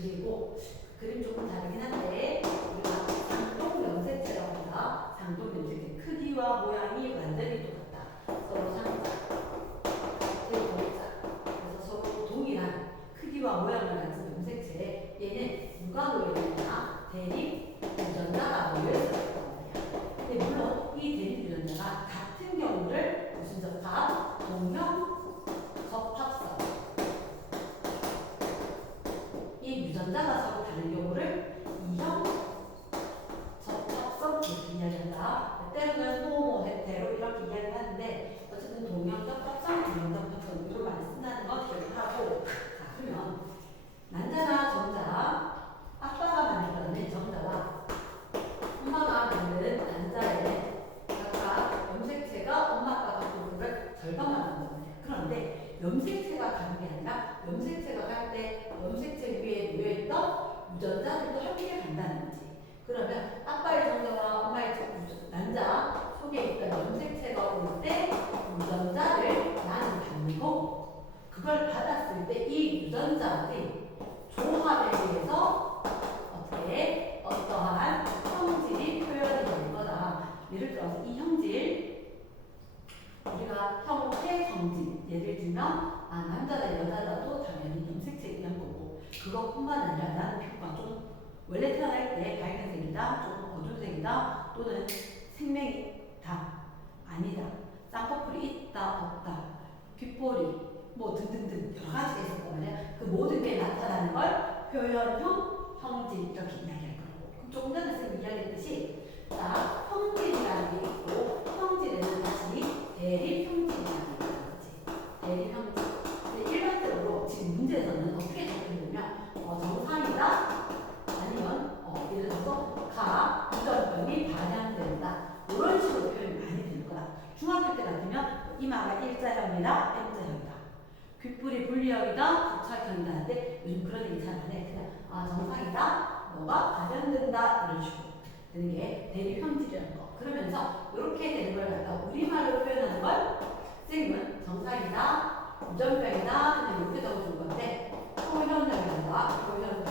그리고 그림 조금 다르긴 한데 우리가 상동 염색체라고 한다. 상동 염색체 크기와 모양이 완전히 똑같다. 서로 상자, 대동자. 그래서 서로 동일한 크기와 모양을 가진 염색체. 얘는 누가 놓여야 되냐? 대립 유전자가 놓여 있어야 된단 말이야. 근데 물론 이 대립 유전자가 같은 경우를 무슨 접합? 동형 접합성. 이 유전자가 서로 다른 경우를 이형 접합성 이렇게 이야기한다. 때로는 호모, 헤테로 이렇게 이야기하는데 어쨌든 동형 접합성, 동형 접합성 이걸 많이 쓴다는 거 기억하고. 자, 그러면 난자나 정자, 아빠가 만들어낸 정자와 엄마가 만든 난자의 각각 염색체가 엄마 아빠가 갖고 를 절반만 만든 거예요. 그런데 염색체가 가는 게 아니라 염색체가 갈 때 염색체 위에 놓여있던 유전자들도 함께 간다는 거지. 그러면 아빠의 정자와 엄마의 난자 속에 있던 염색체가 올 때 유전자를 나는 받는 거고, 그걸 받았을 때 이 유전자들이 조합에 의해서 어떻게 어떠한 형질이 표현이 되는 거다. 예를 들어서 이 형질, 우리가 형태 정질, 예를 들면 남자다 여자다도 당연히 염색체 이런 거고, 그것뿐만 아니라 나는 피부가 좀 원래 태어날 때 밝은색이다, 조금 어두운 색이다, 또는 생명이다, 아니다, 쌍꺼풀이 있다, 없다, 귓볼이 뭐 등등등 여러 가지가 있었단 말이야. 그 모든 게 나타나는 걸 표현형, 형질 이렇게 이야기할 거고. 그럼 조금 전에 선생님이 이야기했듯이 자, 형질이라는 게 있고, 형질에는 다시 대립 형질이라는 게 있는 거지. 대립 형질. 근데 일반적으로 지금 문제에서는 어떻게 적혀있냐면 정상이다, 아니면 예를 들어서 유전병이 발현된다, 이런 식으로 표현이 많이 되는 거다. 중학교 때 같으면 이마가 일자형이다, M자형이다, 귓불이 분리형이다, 부착형이다 하는데 요즘 그런 얘기 잘 안 해. 그냥 정상이다, 너가 발현된다, 이런 식으로 되는 게 대립 형질이라는 거. 그러면서 이렇게 되는 걸 갖다 우리말로 표현하는 걸 선생님은 정상이다, 유전병이다, 그냥 이렇게 적어준 건데 표현형이란다, 표현형.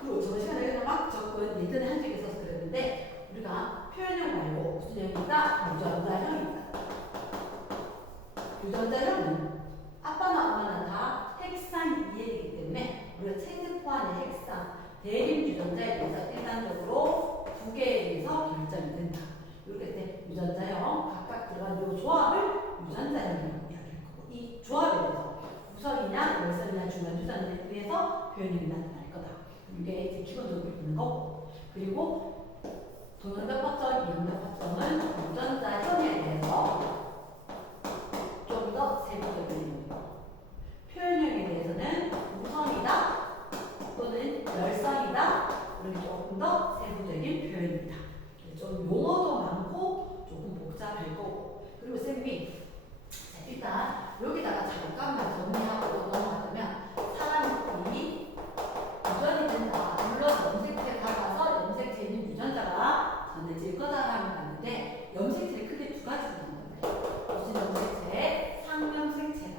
그리고 저 시간에 그냥 막 적은 예전에 한 적이 있어서 그랬는데 우리가 표현형 말고 무슨 형이다? 유전자형이다. 유전자형은 아빠나 엄마나 다 핵상 이해이기 때문에 우리가 체제포안의 핵상, 대립 유전자에 대해서 일반적으로 두 개에 대해서 결정이 된다. 이렇게 때 유전자형 각각 들어간 이 조합을 유전자형이라고 이야기할 거고, 이 조합에 대해서 구성이냐 열선이냐 중간 유전자에 의해서 표현이 나타날 거다. 이게 이제 기본적으로 있는 거고, 그리고 동형접합성, 이형접합성은 유전자형에 대해서 좀 더 세부적인 거. 표현형에 대해서는 우성이다 또는 열성이다, 이렇게 조금 더 세부적인 표현입니다. 좀 용어도 많고 조금 복잡할 거고. 그리고 쌤이 일단 여기다가 잠깐만 정리하고 넘어가자면 사람이 유전이 된다. 물론 염색체에 가서 염색체는 유전자가 전해질 거다라는 건데, 염색체를 크게 두 가지로 나눈 거예요. 무슨 염색체? 상염색체가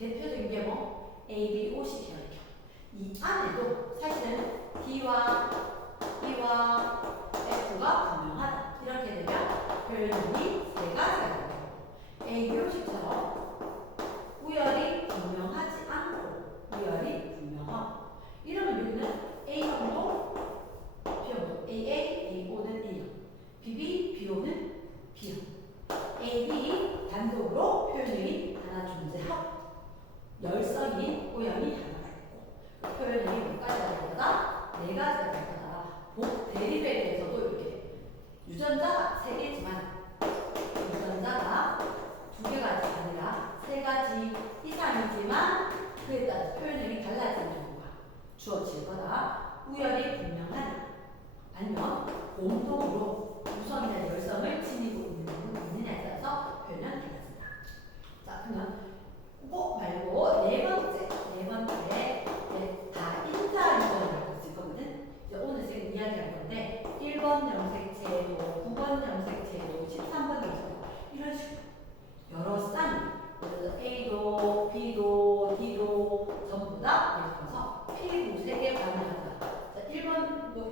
대표적인 게 뭐? A, B, O식 혈액형. 이 안에도 사실은 D와 F가 분명하다. 이렇게 되면 표현이 세 가지가 돼요. A, B, O식처럼 우열이 분명하지 않고 우열이 분명하고 이러면 여기는 A형도 B형도 AA, AO는 A형, BB, BO는 B형, AB 단독으로 표현이 하나 존재하고 열성인 오형이 하나가 있고 표현이 몇 가지가 될 거다? 네 가지가 될 거다. 복 대립에 대해서도 이렇게 유전자가 세 개지만 유전자가 두 개가 아니라 세 가지 이상이지만 그에 따라 표현이 달라지는 경우가 주어질 거다. 우열이 분명하냐 아니면 공동으로 유성이나 열성을 지니고 있는 경우가 있느냐에 따라서 표현은 달라진다. 자 그러면 그거 말고 네 번째 다인자 유전이라고 있을 거거든. 이제 오늘 지금 이야기할 건데 1번 염색체도 9번 염색체도 13번 염색체도 이런 식으로 여러 쌍이 A도 B도 D도 전부 다 예를 들어서 피부색에 반응한다. 자 1번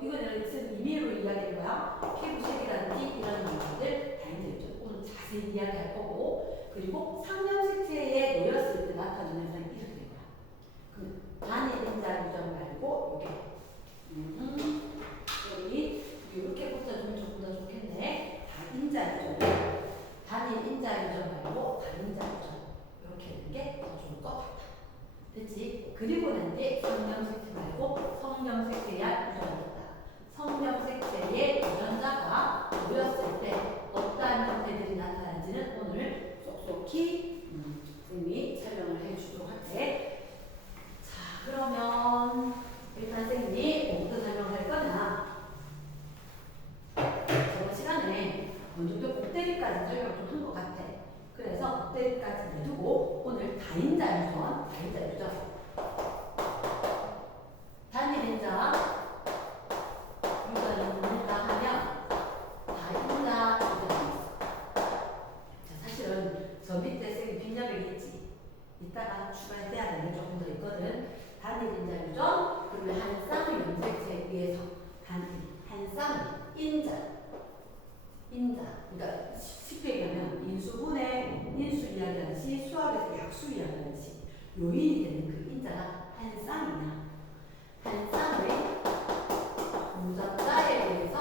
이거는 지금 임의로 이야기할 거야. 피부색이라든지 이런 문제들 다인자 유전 오늘 자세히 이야기할 거고 그리고 상염색체에 놓였을 때 나타나는 현상이 이렇게 될 거야. 그 단일인자 유전 말고 여기 이렇게 붙여주면 조금 더 좋겠네. 단인자 유전, 단일인자 유전 말고 단인자 유전 이렇게 되는 게 더 좋을 것 같아. 됐지? 그리고 난 뒤에 성염색체 말고 성염색체야 유전이 있다. 성염색체에 유전자가 모였을 때 어떠한 형태들이 나타나는지는 오늘 쏙쏙히 선생님이 설명을 해주도록 할게. 자 그러면 일단 선생님이 뭐부터 설명할 거냐. 저번 시간에 어느 정도 꼭대기까지 설명 좀 한 것 같아. 그래서 꼭대기까지 내두고 오늘 다인자 유전 단일인자 유전이 있는가 하면 다인자 유전이 있어. 자, 사실은 저 밑에 쓰기 빈혈이 있지. 이따가 추가해야 되는 조금 더 있거든. 단일인자 유전 그러면 한 쌍의 염색체에 의해서 한 쌍의 인자 그러니까 쉽게 얘기하면 인수분해 인수 이야기하듯이 수학에서 약수 이야기하듯이 요인이 되는 그 인자가 한 쌍이냐 한 쌍의 유전자에 의해서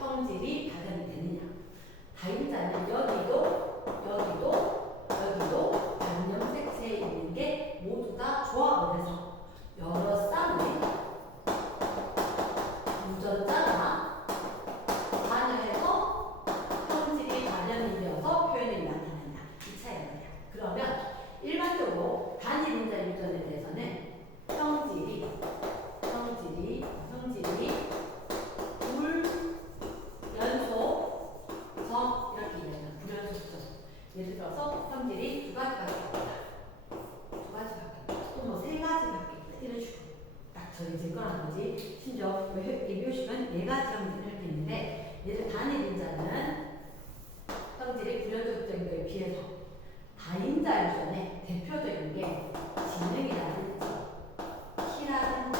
형질이 발현이 되느냐. 다인자는 여기도 반염색체에 있는 게 모두 다 조합을 해서 여러 쌍의 유전자가 반응해서 형질이 발현이 되어서 표현이 나타나냐 이 차이가 나요. 그러면 일반적으로 단일인자 유전에 대해서는 형질이 불, 연속, 점 이렇게 이야기하는 불연속점. 예를 들어서 형질이 두 가지밖에 없다. 또 뭐 세 가지밖에 없다. 이런 식으로 딱 정해질 거라는 거지. 심지어 예비호식은 네 가지 형질 이렇게 있는데 예를 단일인자는 형질이 불연속적인 거에 비해서 다인자 유전의 대표적인 게 지능이라든지 키라든지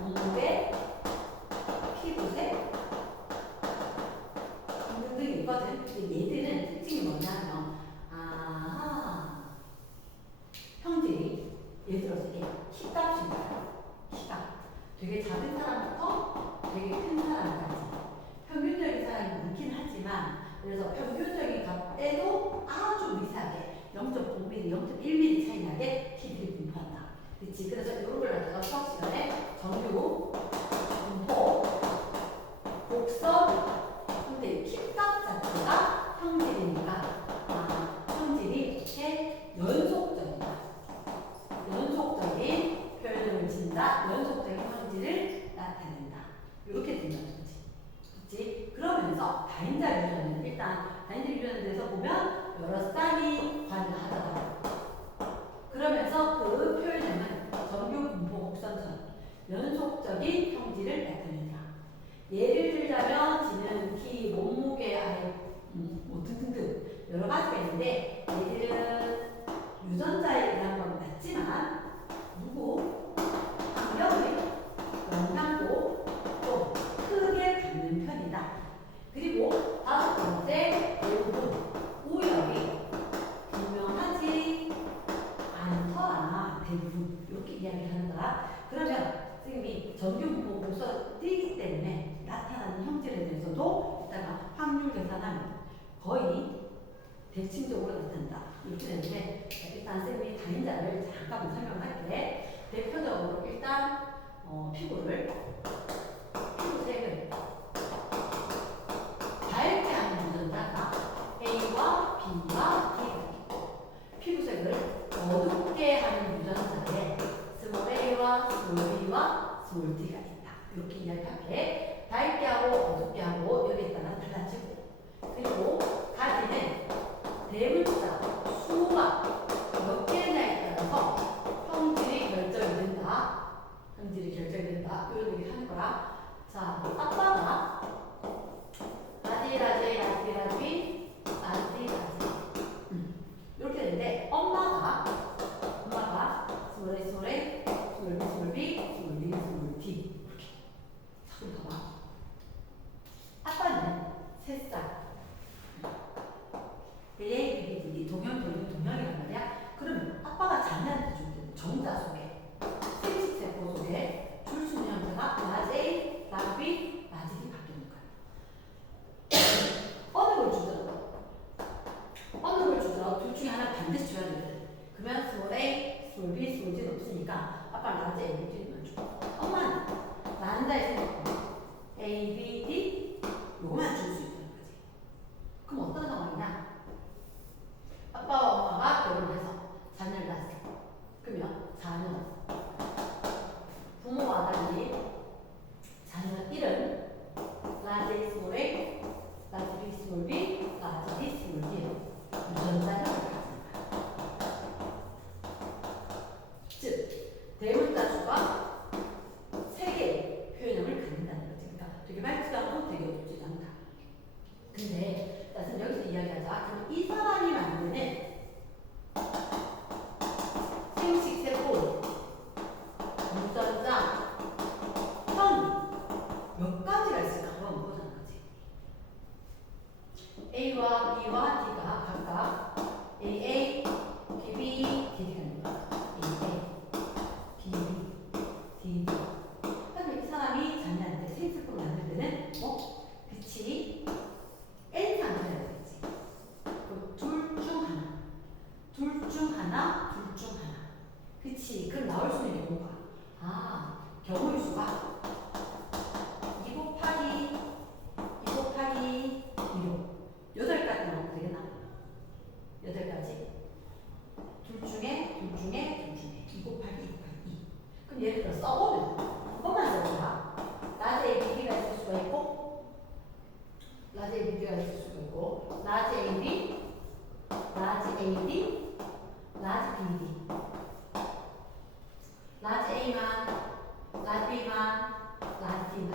몸무게, 피부색 등등이 있거든. 근데 얘들은 특징이 뭐냐면 형질이 예를 들어서 이게 키값인가요? 키값 되게 작은 사람부터 되게 큰 사람까지 평균적인 사람이 많긴 하지만 그래서 평균적인 값에도 아주 미세하게 0.5mm, 0.1mm 차이 나게 키들이 분포한다. 그렇지? 그래서 이런 걸 갖다가 수학 시간에 정규, 분포, 곡선, 근데 키값 자체가 형질이니까 형질이 이렇게 연속적인 표현을 진다. 연속적인 형질을 나타낸다. 이렇게 된다는 거지. 그렇지? 그러면서 다인자 유전은 일단 다인자 유전에 대해서 보면 여러 쌍이 관여하더라. 그러면서 그 표현에는 정규, 분포, 곡선처럼 연속적인 형질을 나타낸다. 예를 들자면 지능, 키, 몸무게, 뭐 등등등 여러 가지가 있는데 얘들은 계산하면 거의 대칭적으로 나타난다. 이렇게 되는데 일단 쌤이 다인자를 잠깐 설명할게. 대표적으로 일단 피부색을 밝게 하는 유전자가 A와 B와 D가 있고 피부색을 어둡게 하는 유전자에 스몰 a와 스몰 b와 스몰 d가 있다. 이렇게 이야기할게. 밝게 하고 어둡게 하고 여기에 따라 달라지고 그리고 가지는 대문자 수가 몇 개냐에 따라서 형질이 결정이 된다. 형질이 결정이 된다. 이런 얘기를 하는 거라. 자, 아빠가 라지 이렇게 되는데 엄마가 스몰 A, 스몰 A, 스몰 B, 스몰 B, 스몰 D, 스몰 D 이렇게. 자, 그럼 봐봐. 아빠는 3살. A, B, D, 동형이란 말이야. 그러면 아빠가 자녀한테 줄 때는 정자 속에 생식세포 속에 줄 수 있는 형태가 라지 A, 라지 B, 라지 D 바뀌는 거야. 어느 걸 주더라도 둘 중에 하나 반드시 줘야 되거든. 그러면 스몰 A, 스몰 B, 스몰 D는 없으니까 아빠는 라지 A, B, D만 줘. 엄마는 난자의 생각고 A, B, D 요거만 줄 수 있다는 거지. 그럼 어떤 상황이냐? 아빠와 엄마가 결혼해서 자녀를 낳았어. 그러면 자녀는 부모와 달리 자녀 1은 라지 A, 스몰 A, 라지 B, 스몰 B, 라지 D, 스몰 D 유전자를 가지는 거야. 즉, 대문자 수가 3개의 표현형을 갖는다는 거지. 그러니까 되게 밝지도 않고 되게 어둡지도 않다. 근데 나는 여기서 이야기하자. 그럼 이 사람이 만드는 생식세포 유전자 형이 몇 가지가 있을까? 한번 보자는 거지. A와 B와 D가 각각 AA, BB, DD가 있는 거야. AA, BB, DD. 하지만 이 사람이 자녀한테 생식세포를 만들 때는 그치? N상을 해야 되겠지. 그럼 둘 중 하나. 그치? 그럼 나올 수 있는 게 뭔가? 경우의 수가 2 곱하기 2로 8가지 나오면 되겠나? 8가지? 둘 중에 2 곱하기 2. 그럼 예를 들어 써보면 한 번만 써보자. 라지 A, BD가 있을 수가 있고 라지 A, BD가 있을 수가 있고 라지 AB, 라지 AD, 라지 BD 라지 A만, 라지 B만, 라지 D만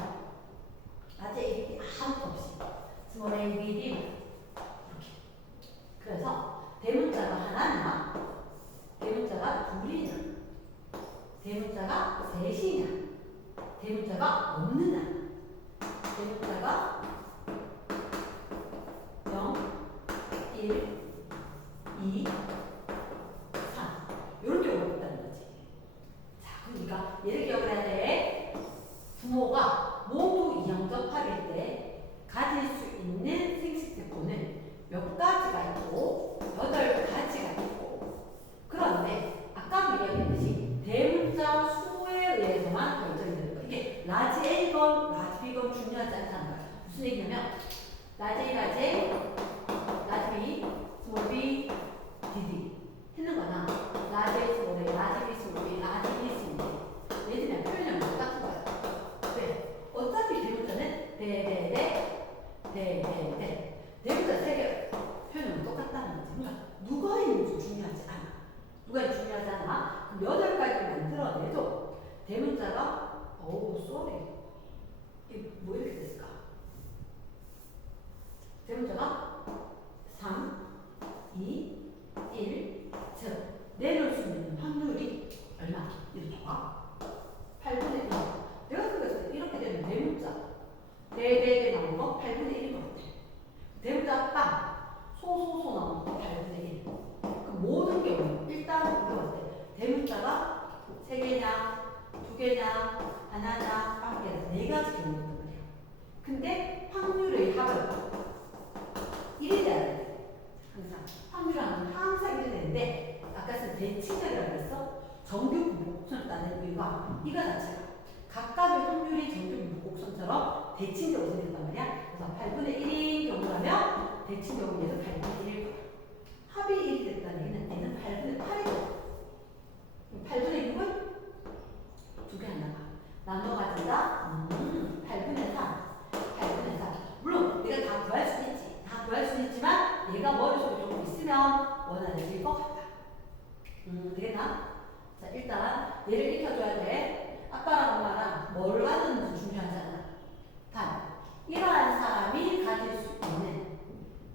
라지 A, B 아무것도 없이 스몰 A, B, D만 이렇게. 그래서 대문자가 하나냐, 대문자가 둘이냐, 대문자가 셋이냐, 대문자가 없느냐, 대문자가 0, 1, 2, 3 이런 경우가 있다는 거지. 자, 그러니까 얘를 기억을 해야 돼. 부모가 모두 이형접합일 때 가질 수 있는 생식세포는 몇 가지가 있고 8가지가 있고 그런데 아까 얘기했듯이 대문자 수에 의해서만 결정이 되는 거야. 이게 라지 A건 라지 B건 중요하지 않다는 거야. 무슨 얘기냐면 라지 A, 라지 A, 라지 B, 스몰 B, DD 했는 거나 라지 A, 스몰 A, 라지 B, 스몰 B, 라지 D, 스몰 D 얘들이랑 표현이 똑같은 거야. 왜? 어차피 대문자는 대문자 3개 표현은 똑같다는 거지. 그러니까 누가 있는지 중요하지 않아. 그럼 8가지를 만들어내도 대문자가 쏘리 이게 뭐 이렇게 됐을까? 대문자가 3, 2, 1, 즉 내놓을 수 있는 확률이 얼마? 이렇게 봐. 8분의 1. 내가 생각했을 때 이렇게 되면 대문자 나오는 거 8분의 1인 것 같아. 대문자 빵 소소소 나오는 거 8분의 1. 그 모든 경우 일단 우리가 봤을 때 대문자가 3개냐 2개냐 하나냐 빵개냐 4가지 경우가 있단 말이야. 근데 확률의 합은 대칭적이라고 했어. 정규 부곡선을 따는 이유가 이거 자체가 각각의 확률이 정규 부곡선처럼 대칭적으로 생겼단 말이야. 그래서 8분의 1인 경우라면 대칭 경우 얘도 8분의 1일 거야. 합이 1이 됐다는 얘기는 얘는 8분의 8이고 8분의 6은 두 개 하나 나눠 가진다. 8분의 3. 8분의 3. 물론 내가 다 구할 수는 있지. 다 구할 수는 있지만 얘가 머릿속에 조금 있으면 원활해질 것 같다. 되겠나? 자, 일단 얘를 익혀줘야 돼. 아빠랑 엄마랑 뭘 가졌는지 중요하잖아. 단, 이러한 사람이 가질 수 있는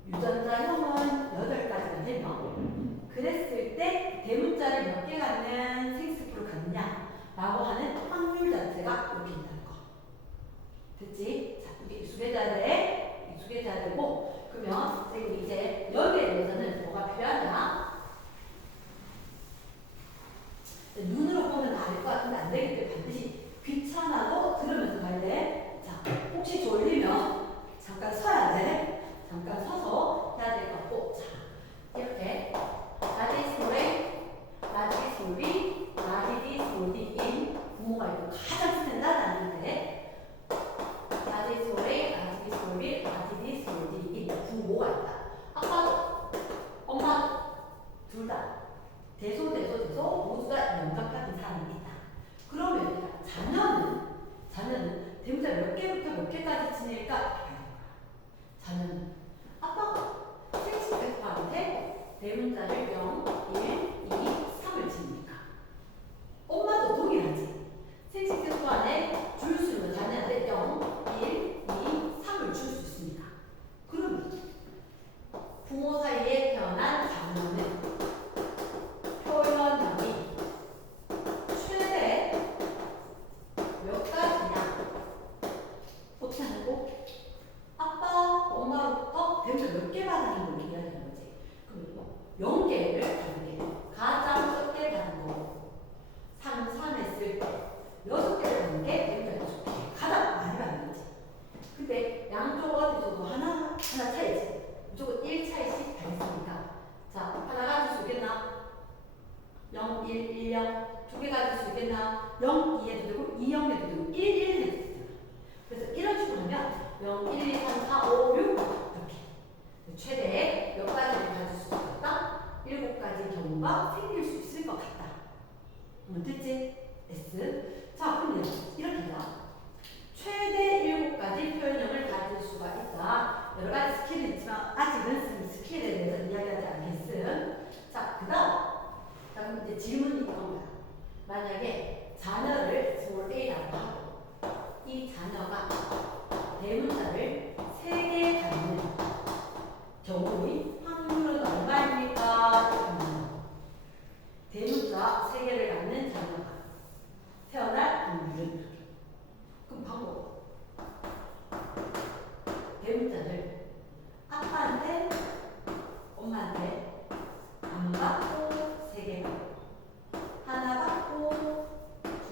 유전자형은 8가지가 되면 그랬을 때 대문자를 몇 개 갖는 생스프를 갖느냐 라고 하는 확률 자체가 이렇게 있다는 거. 됐지? 자, 이게 익숙해져야 돼. 익숙해져야 되고 그러면 선생님이 이제 여기에 대해서는 뭐가 필요하냐? 눈으로 보면 다 알 것 같은데 안 되기 때문에 반드시 귀찮아도 들으면서 가야 돼. 자, 혹시 졸리면 잠깐 서야 돼. 잠깐 서서 해야 될 것 같고, 자, 이렇게 라디 소리, 라디 소리, 라디디 소리인 부모가 있고 가장 스탠다드한데 라디 소리, 라디디 소리, 라디디 소리인 부모가 있다. 아빠도 엄마도 둘 다 대소 모두가 영감받은 사람이 있다. 그러면 자녀는 대문자 몇 개부터 몇 개까지 지낼까? 자녀는 아빠가 생식대표한테 대문자를 0, 1, 2, 3을 지니까 엄마도 동일하지. 생식대표 안에 줄 수 있는 자녀한테 0, 1, 2, 3을 줄 수 있습니다. 그러면 부모 사이에 태어난 자녀는 표현형이 최대 몇 가지냐? 어떻게 하고 아빠, 엄마로부터 대문자 몇 개 받는 걸 얘기하는 거지. 그럼 0개를 받는 게 가장 적게 받는 거. 3 했을 때 6개를 받는 게 대문자 6개. 가장 많이 받는 거지. 근데 양쪽 어디서도 하나 차이지. 무조건 1차이씩 다 있으니까. 자, 하나 가질 수 있겠나? 0, 1, 1, 0. 두 개 가질 수 있겠나? 0, 2 해도 되고 2, 0 해도 되고 1, 1 해도 되잖아. 그래서 이런 식으로 하면 0, 1, 2, 3, 4, 5, 6 이렇게 최대 몇 가지를 가질 수 있다? 7가지 경우가 생길 수 있을 것 같다. 됐지? S. 자, 그러면 이렇게 해서 최대 7가지 표현형을 가질 수가 있다. 여러 가지 스킬이 있지만 아직은 스킬에 대해서 이야기하지 않겠음. 자, 그럼 이제 질문이 이겁니다. 만약에 자녀를 스몰 a라고 하고 이 자녀가 대문자를 3개 갖는 경우의 확률은 얼마입니까? 대문자 3개를 갖는 자녀가 태어날 확률은 그럼 방법 대문자를 아빠한테 엄마한테 안 받고 3개 받고 하나 받고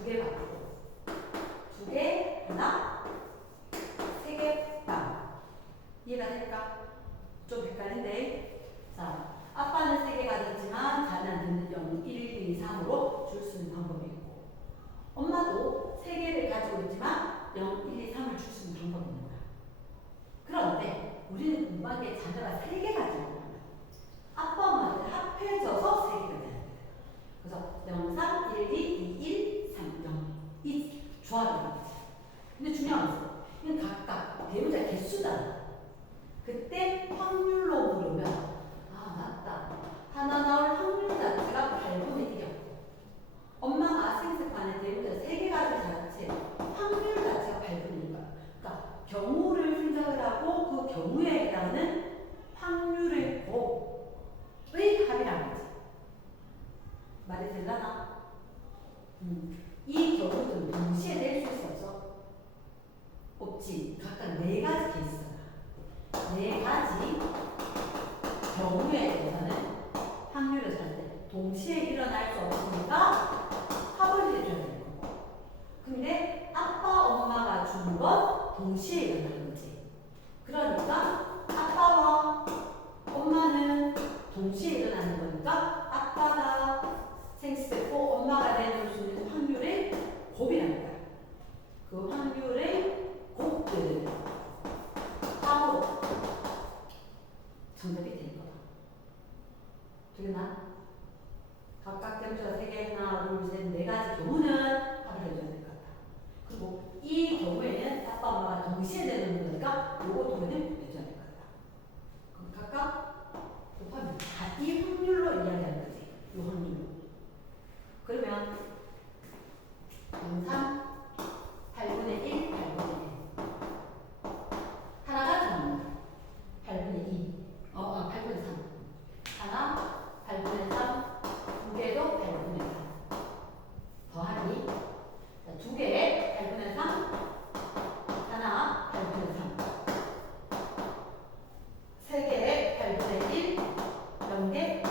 2개 받고 2개 하나 3개 빵. 이해가 될까? 좀 헷갈린데. 자, 아빠는 3개 가졌지만 자녀한테는 0, 1, 2, 3으로 줄 수 있는 방법이 있고 엄마도 3개를 가지고 있지만 0, 1, 2, 3을 줄 수 있는 방법이 있는 거야. 그런데 우리는 공부한 게 자녀가 3개 가지고 있는 거야. 아빠, 엄마한테 합해져서 3개가 돼야 돼. 그래서 0, 3, 1, 2, 2, 1, 3, 0 이 조합이 되지. 근데 중요한 것은 이건 각각 대문자 개수잖아. 그때 확률로 물으면 맞다. 하나 나올 확률 자체가 8분의 1이었고 엄마가 생습하는 대문자 3개 가질 자체 확률 자체가 8분의 1이야. 그러니까 경우를 생각을 하고 그 경우에 해당하는 확률의 곱의 합이라는 거지. 말이 되려나? 이 경우들은 동시에 낼 수 있어 없어? 없지. 각각 4가지 케이스잖아. 4가지 경우에 대해서는 확률을 잘 때 동시에 일어날 수 없으니까 합을 해줘야 되는 거고. 근데 아빠, 엄마가 준 건 동시에 일어나는 거지. 그러니까 아빠와 엄마는 동시에 일어나는 거니까 아빠가 대문자가 3개, 하나, 둘, 셋, 4가지 경우는 답을 해줘야 될 것 같다. 그리고 이 경우에는 아빠, 엄마가 동시에 되는 거니까 요거 도면은 해줘야 될 것 같다. 그럼 각각 곱하면 이 확률로 이야기하는 거지. 이 확률로. 그러면 3, 8분의 1, 8분의 1. 하나가 정답. 8분의 2. 8분의 3. 하나, 8분의 3. 두 개도 8분의 3. 더하기. 자, 두 개, 8분의 3. 하나, 8분의 3. 세 개, 8분의 1. 0개, 8분의 1.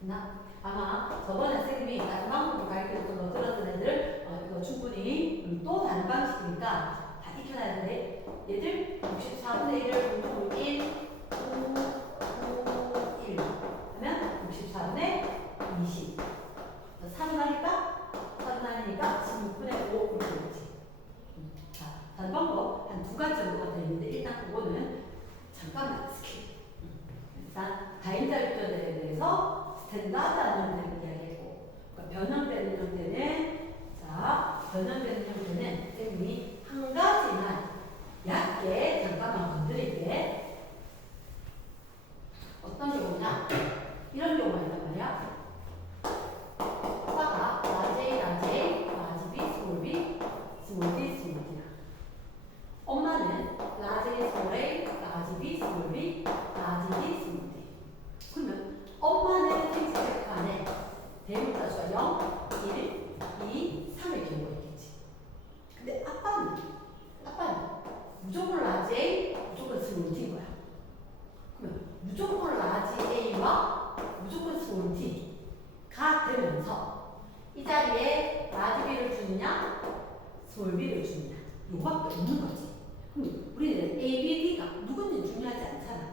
됐나? 아마 저번에 선생님이 다른 방법으로 가르쳐줬던 거 들었던 애들 이거 충분히 또 다른 방식이니까 다 익혀놔야 되는데 얘들 64분의 1을 공통 1, 9, 9, 1 하면 64분의 20. 사분하니까 16분의 5 이렇게 되지. 자, 다른 방법 한 두 가지 정도가 되어 있는데 일단 그거는 잠깐만 스킵. 일단 다인자 유전에 대해서 스탠다드한 형태를 이야기했고, 그러니까 변형되는 형태는, 자, 변형되는 형태는 선생님이 한 가지만 얕게 잠깐만 건드릴게. 어떤 경우냐? 이런 경우가 있단 말이야. 아빠가 라지, 라지 B, 스몰 B, 스몰 D, 스몰 D야. 엄마는 라지, 스몰 A, 라지 B, 스몰 B, 라지 D, 스몰 D. 그러면 엄마는 생체체크 안에 대문자 수가 0, 1, 2, 3의 경우가 있겠지. 근데 아빠는 무조건 라지 A, 무조건 스몰 D인 거야. 그러면 무조건 라지 A와 무조건 스몰 D가 되면서 이 자리에 라지 B를 주느냐, 스몰 B를 주느냐 이거밖에 없는 거지. 그럼 우리는 A, B, D가 누군지 중요하지 않잖아.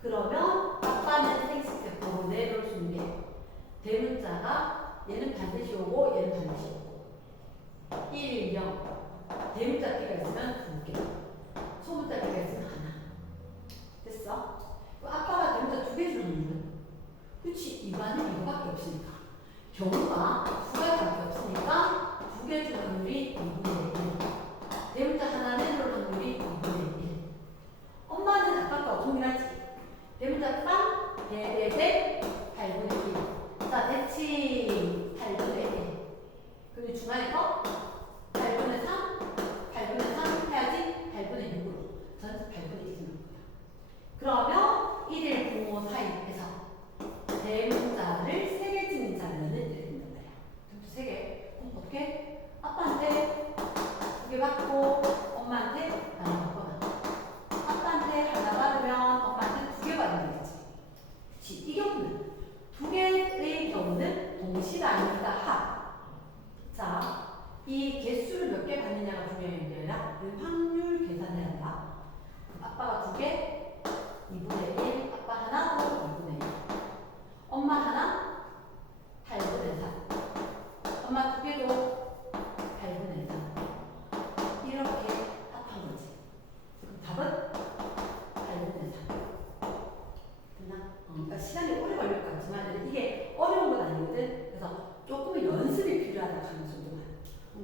그러면 아빠는 생식체크로 내려올 수 있는 게 대문자가 얘는 반드시 오고 얘는 반드시 오고 1, 0 대문자 B가 있으면 2개 소문자 B가 있으면 하나. 됐어? 아빠가 대문자 2개 주는 이유는 그치 이반은 이거밖에 없으니까 경우가 2가지밖에 없으니까 2개 주는 확률이 2분의 1 대문자 하나 내려올 확률이 2분의 1 엄마는 아빠가 동일하지 대문자 빵, 대대대, 8분의 1. 자, 대칭 8분의 1. 그리고 중간에서 8분의 3, 8분의 3 해야지 8분의 6으로. 전체 8분의 1이 나올 거야. 그러면 1일 부모 사이에서 대문자를 3개 지는 자면은 이렇게 된단 말이야. 그럼 3개. 그럼 어떻게? 아빠한테 2개 받고 엄마한테 하나 받거나. 아빠한테 하나 받으면 엄마한테 2개 받는 거지. 그치? 이 경우는 2개의 경우는 동시가 아니다 합. 자, 이 개수를 몇 개 받느냐가 중요한 게 아니라 확률 계산해야 한다. 아빠가 2개, 2분의 1, 아빠 하나, 2분의 1. 엄마 하나, 8분의 4. 엄마 2개도 8분의 4. 이렇게 합한 거지. 그럼 답은 8분의 3. 됐나? 그러니까 시간이 오래 걸릴 것 같지만 이게 어려운 건 아니거든. 그래서 조금은 연습이 필요하다 하는 정도만.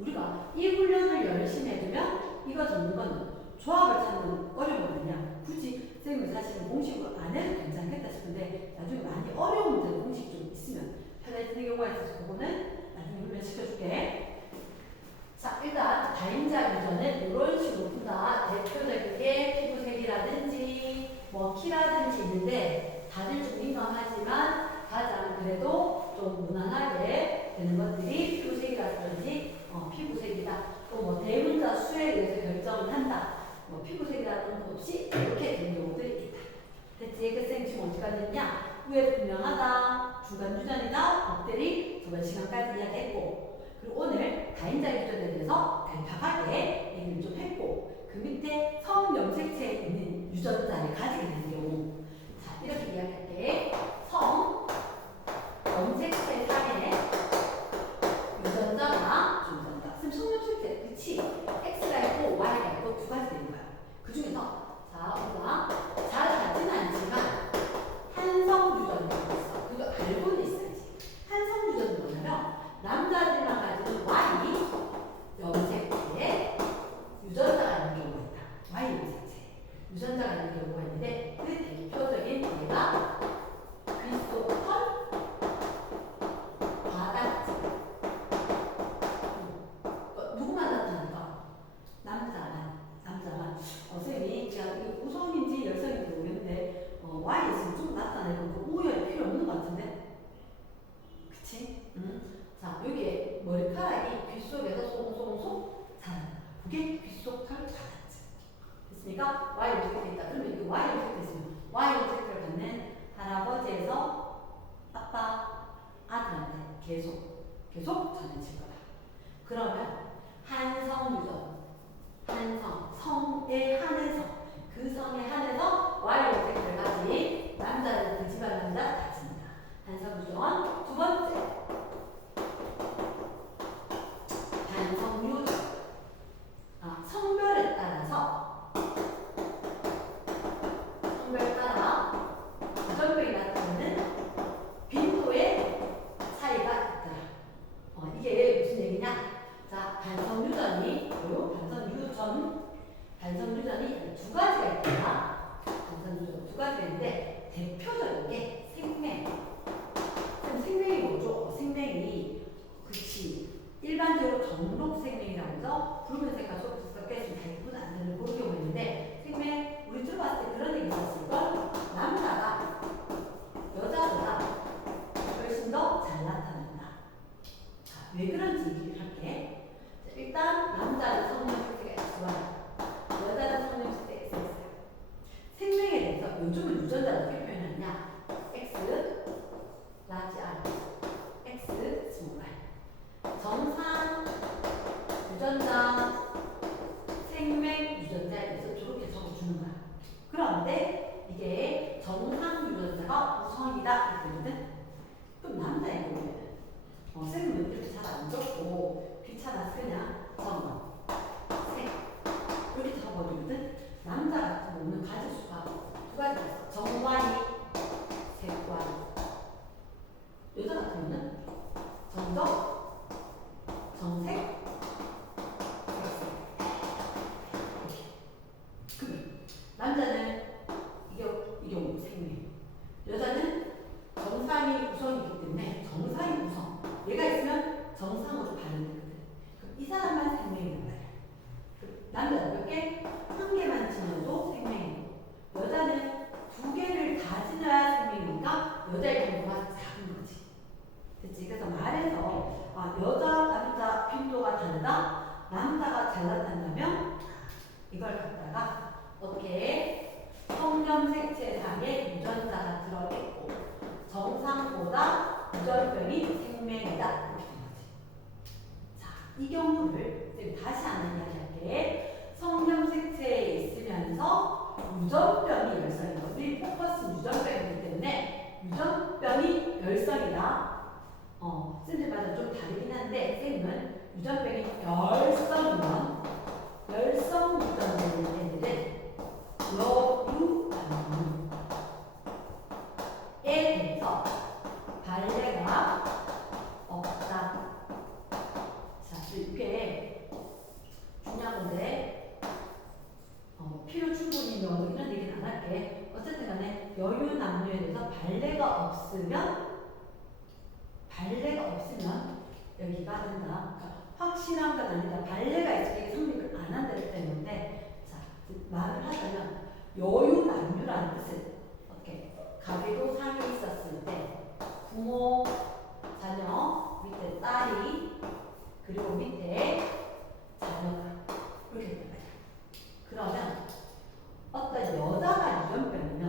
우리가 이 훈련을 열심히 해주면 이거 적는 거는 조합을 찾는 어려운 건 아니야. 굳이 선생님은 사실은 공식으로 안 해도 괜찮겠다 싶은데 나중에 많이 어려운 문제는 공식이 좀 있으면 편해지는 경우가 있어서 그거는 나중에 훈련 시켜줄게. 자, 일단 다인자 유전은 이런 식으로 푼다. 대표적인 게 피부색이라든지 뭐 키라든지 있는데 다들 좀 민감하지만 가장 그래도 좀 무난하게 되는 것들이 피부색이라든지 피부색이다. 또 뭐 대문자 수에 의해서 결정을 한다. 뭐 피부색이라든지 없이 이렇게 되는 경우들이 있다. 대체 그 쌤 지금 어디까지 했냐? 후에 분명하다. 중간 유전이다. 엎드리 저번 시간까지 이야기했고 그리고 오늘 다인자 유전에 대해서 알파하게 얘기를 좀 했고 그 밑에 성염색체에 있는 유전자를 가지게 되는 경우 자 이렇게 이야기할게. 성 염색체 상에 유전자가 유전자 지금 성염색체 그치? X가 있고 Y가 있고 두 가지 되는 거야. 그 중에서 자 우리가 잘 하지는 않지만 한성 유전자가 있어. 그거 알고는 있어야지. 계속 전해질 거다. 그러면 한성, 성에 한해서 그 성에 한해서 Y 오색을 가진 남자를 그 집안 남자 가집니다. 한성유전. 두 번째 한성유전. 성별에 따라 유전병이 나타나는 빈도의 차이가 있더라. 이게 무슨 얘기냐? 자, 반성유전이 두 가지가 있다. 반성유전 두 가지가 있는데 대표적인 게 생맹. 그럼 생맹이 뭐죠? 생맹이 그치. 일반적으로 정록생맹이라고 해서 붉은색과 초록색 섞여 있으면 잘 구분 안 되는 그런 경우가 있는데 생맹 우리 들어봤을 때 그런 얘기 있었을걸? 남자가 여자보다 훨씬 더 잘 나타난다. 자, 왜 그런지 얘기를 할게. 자, 일단 남자는 성형식대가 X와 여자는 성형식대가 X 있어요. 생명에 대해서 요즘은 유전자를 어떻게 표현하냐? X, 라지 R, X, 스몰 R. 정상 유전자, 생명 유전자에 대해서 저렇게 적어주는 거야. 그런데 이게 정상 유전자가 우선이다 이렇게 되거든. 그럼 남자의 경우에는 쌤은 이렇게 잘 안 적고 귀찮아서 그냥 정, 색 이렇게 적어버리거든. 남자 같은 경우는 가지수가 두 가지가 있어. 정관이, 색관이. 여자 같은 경우는 정적, 정색, 색색. 그러면 남자는 이게 생명. 여자는 정상이 우선이기 때문에 정상이 우선. 얘가 있으면 정상으로 발현되거든. 그럼 이 사람만 생명이란 말이야. 남자는 몇 개? 한 개만 지녀도 생명이고 여자는 두 개를 다 지녀야 생명이니까 여자의 경우가 작은 거지. 됐지? 그래서 말해서 여자, 남자 빈도가 다르다. 남자가 잘 나타난다면 이걸 갖다가 어떻게 성염색체상에 유전자가 들어있고 정상보다 유전병이 생명이다 이렇게 된 거지. 자, 이 경우를 다시 한번 이야기할게. 성염색체에 있으면서 유전병이 열성이다. 우리 포커스는 유전병이기 때문에 유전병이 열성이다. 쌤들마다 좀 다르긴 한데 쌤은 유전병이 열성이면 열성 유전자인 애들은 여유남녀에 대해서 발레가 없다. 자, 이게 중요한 건데 필요 충분히 넣어도 이런 얘기는 안 할게. 어쨌든 간에 여유남녀에 대해서 발레가 없으면 여기가 된다. 그러니까 확실한 건 아니다. 발레가 있을 때 성립을 안 한다는 때문에 자, 말을 하자면 여유남유라는 뜻은 어떻게 가계도 상이 있었을 때 부모, 자녀, 밑에 딸이 그리고 밑에 자녀가 그렇게 된단 말이야. 그러면 어떤 여자가 유전병이면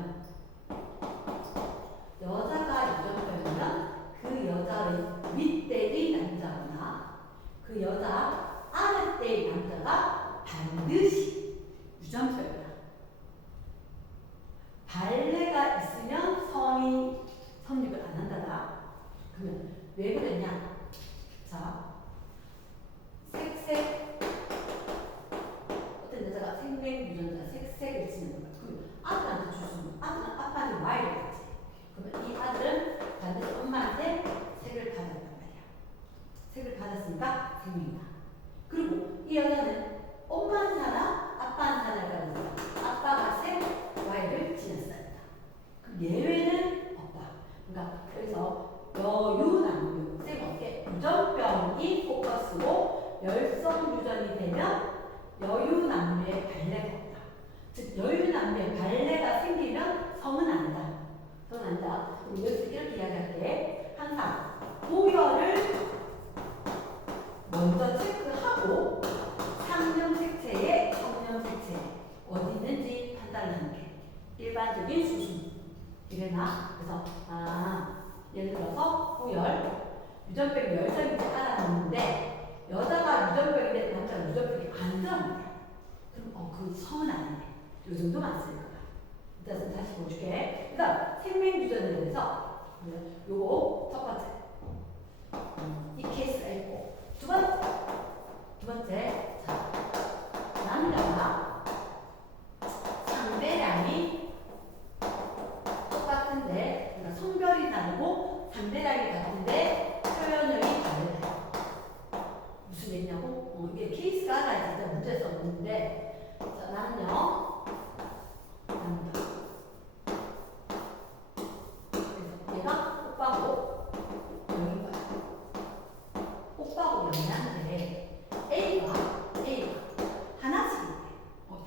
그 여자의 윗대의 남자거나 그 여자 아랫대의 남자가 반드시 유전병이다. 발레가 있으면 성이 성립을 안 한다다. 그러면 왜 그랬냐? 자, 색색 어떤 여자가 생명 유전자 색색을 지는 거야. 그럼 아들한테 줄 수 있는 아들은 아빠한테 Y를 받지. 그러면 이 아들은 반드시 엄마한테 색을 받았단 말이야. 색을 받았으니까 생명이다. 그리고 이 여자는 엄마한테 하나, 아빠한테 하나 가는 아빠가 색 Y를 지녔습니다. 그럼 예외는 없다. 그러니까 여기서 여유남유, 쌤 어떻게 유전병이 유전병이 열성인지 알아놓는데 여자가 유전병인데 남자가 유전병이 안 들어간 거야. 그럼 그 성은 아니네. 요 정도만 쓸 거야. 일단 다시 보여줄게. 그다음 생명 유전에 대해서 요거 첫 번째 이 케이스가 있고 두 번째 자 남자가 상대량이 똑같은데 그러니까 성별이 다르고 상대량이 같은데 표현형이 다르다. 무슨 얘기냐고? 이게 케이스가 하나 진짜 문제 썼는데 자 남녀 그래서 얘가 오빠고 여기가 오빠고 영희한테 A가 하나씩 있대.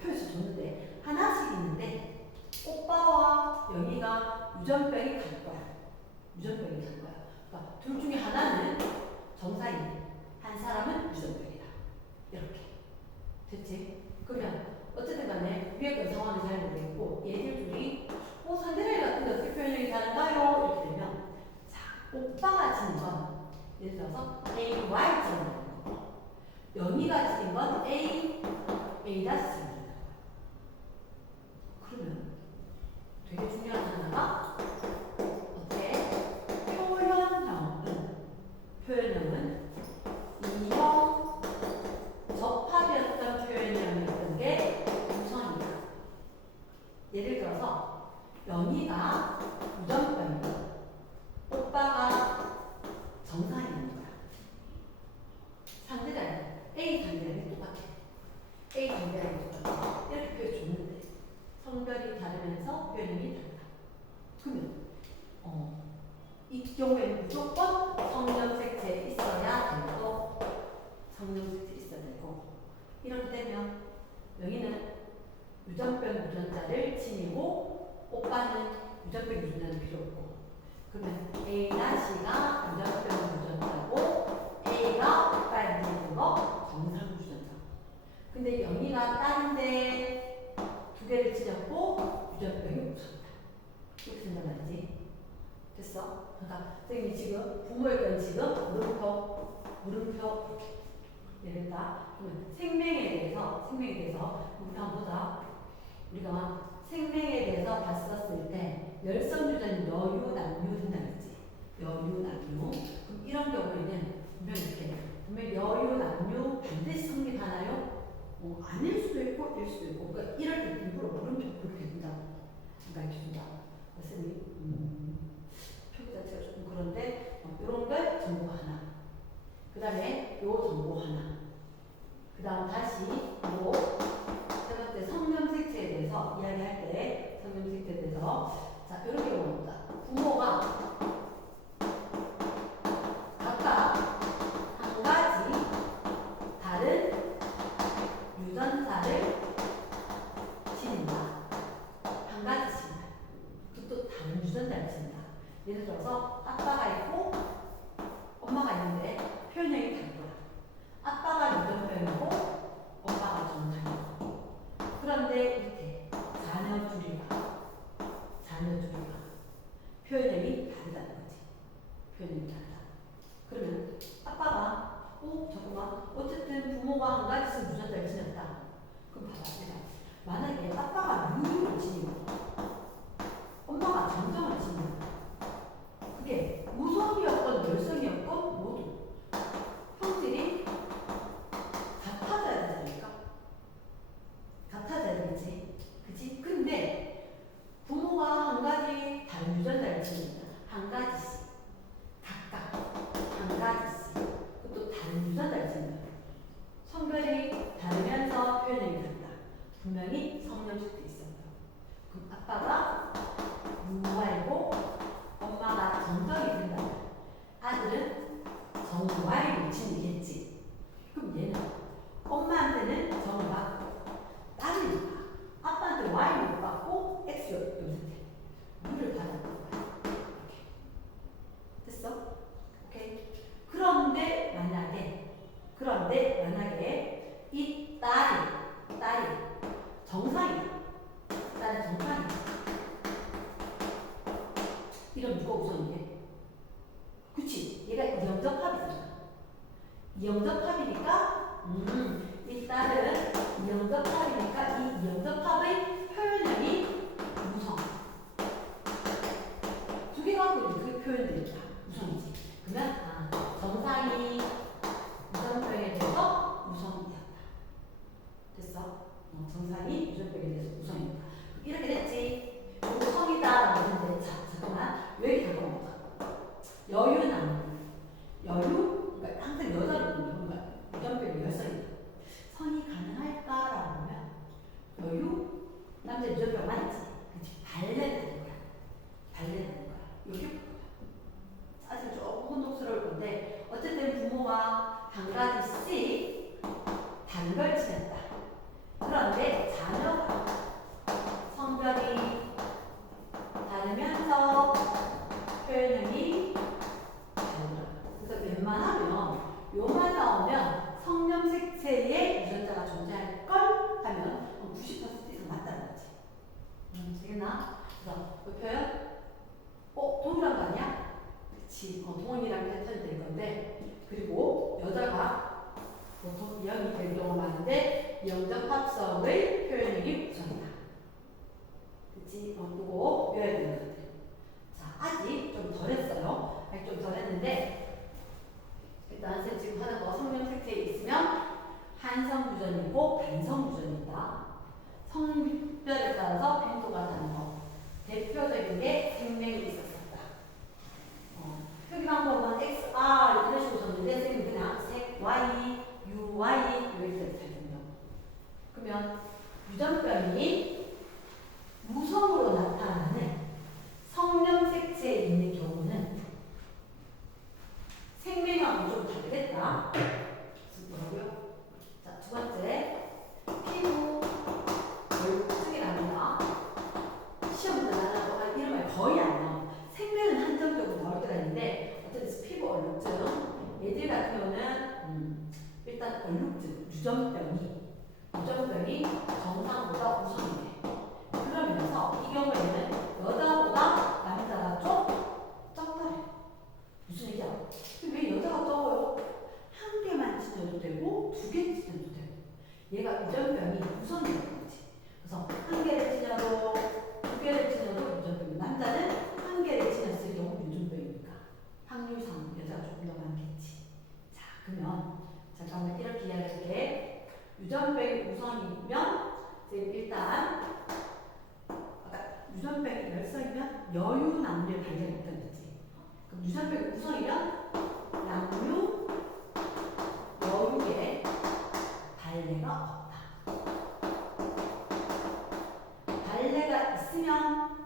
표에서 줬는데 하나씩 있는데 오빠와 영희가 유전병이 갈 거야. 유전병이 갈 거야. 그러니까 둘 중에 하나는 정상이 한 사람은 유전병이다. 이렇게 됐지? 그러면 어쨌든 간에 위에 건 상황이 잘 모르겠고 얘들 둘이 상대라이 같은데 어떻게 표현이 다른가요? 이렇게 되면 자 오빠가 지닌 건 예를 들어서 A, Y 지닌 거 영희가 지닌 건 A, A 다시 지닌 거 그러면 되게 중요한 하나가 어때? 표현형은 이형 접합이었던 표현형이었던 게 구성이다. 예를 들어서 영희가 유전병이고 오빠가 정상이라는 거야. 상대량이 A 상대량이 똑같아. A 상대량이 똑같아. 이렇게 표현 줬는데 성별이 다르면서 표현이 다르다. 그러면 이 경우에는 무조건 성형색체 있어야 되고 성형색체 있어야 되고 이렇게 되면 여기는 유전병 유전자를 지니고 오빠는 유전병 유전자는 필요 없고 그러면 A가 유전병 유전자고 A가 오빠에 지니는 거 정상 유전자. 근데 영희가 딸인데 두 개를 지녔고 유전병이 없었다. 이렇게 된단 말이지. 됐어? 그러니까 선생님이 지금 부모의 건 지금 물음표 내렸다. 그러면 생명에 대해서 우리 한번 보자. 우리가 생명에 대해서 봤었을 때 열성 유전 여유 남유 된다 그랬지. 여유 남유. 그럼 이런 경우에는 분명히 여유 남유 반드시 성립하나요? 아닐 수도 있고 될 수도 있고. 그러니까 이럴 때 일부러 물음표 그렇게 된다고. 그러니까 이렇게 준다. 선생님 표기 자체가 조금 그런데 이런 걸 정보 하나. 그 다음에 요 정보 하나. 그 다음 다시 요 세 번째 성명색체에 대해서 이야기할 때 성명색체에 대해서 자 이런 경우가 없다. 부모가 각각 한 가지 다른 유전자를 지닌다. 한 가지 지닌다. 또 다른 유전자를 지닌다. 예를 들어서 아빠가 있고 엄마가 있는데 표현형이 다른 거야. 아빠가 유전병이고 엄마가 정상이고 그런데 이때 자녀 둘이가 표현형이 다르다는 거지. 표현형이 다르다. 그러면 아빠가 잠깐만 어쨌든 부모가 한 가지씩 유전자를 지녔다. 그럼 봐봐. 만약에 아빠가 유를 지니고 엄마가 정정을 지니고 그게 이영접합이니까 이 딸은 이영접합이니까 이 이영접합의 표현형이 무성. 두 개 갖고 있는 그 표현들이 다 무성이지. 그러면 정상이 유전병에 대해서 무성이었다. 됐어? 정상이 유전병에 대해서 무성이었다. 이렇게 됐지. 무성이다라고 했는데 잠깐만 왜 이렇게 잠깐만 여유남 여유? 그러니까 항상 여자를 보면 유전병이 열성이다. 성이 가능할까라고 하면 여유? 남자 유전병 맞지? 그치? 발레라는 거야. 발레라는 거야. 이게 사실 조금 혼동스러울 건데 어쨌든 부모가 한 가지씩 다른 걸 지냈다. 그런데 자녀가 성별이 다르면서 표현형이 다르다. 그래서 웬만하면 요만 나오면 성염색체의 유전자가 존재할 걸 하면 90% 이상 맞다는 거지. 되겠나? 그래서 그 표현 동일한 거 아니야? 그치. 동일한 패턴이 될 건데 그리고 여자가 보통 이형이 될 경우가 많은데 영접합성의 표현력이 우선이다. 그치? 그거 외워야 되는 것들. 자, 아직 좀 덜했어요. 아직 좀 덜했는데 일단 쌤 지금 하는 거 성명색체에 있으면 한성유전이고 반성유전이다. 성별에 따라서 빈도가 다른 거. 대표적인 게 생명이 있었었다. 표기 방법은 XR 이런 식으로 줬는데 쌤이 그냥 색 Y, UY 이렇게 되거든요. 그러면 유전병이 무성으로 나타나는 성염색체에 있는 경우는 생명하고 좀 다르겠다. 뭐라고요? 자, 두 번째 피부 열증이 납니다. 시험도 나가고 이런 말 거의 안 나와. 생명은 한정적으로 나올 때가 있는데 어쨌든 피부 얼룩증 얘들 같은 경우는 일단 얼룩증 유전병이 정상보다 우선이 돼. 그러면서 이 경우에는 여자보다 남자가 좀 적더래. 무슨 얘기야? 왜 여자가 적어요? 한 개만 지녀도 되고 두 개 지녀도 되고 얘가 유전병이 우선이 되는 거지. 그래서 한 개를 지녀도 두 개를 지녀도 유전병이 남자는 한 개를 지녔을 경우 유전병이니까 확률상 여자가 조금 더 많겠지. 자, 그러면 잠깐만 이렇게 이야기할게. 유전병이 우선이면 일단 유전병이 열성이면 여유 남녀의 발견이 없다는 거지. 그럼 유전병이 우선이면 남유 여유의 발레가 없다. 발레가 있으면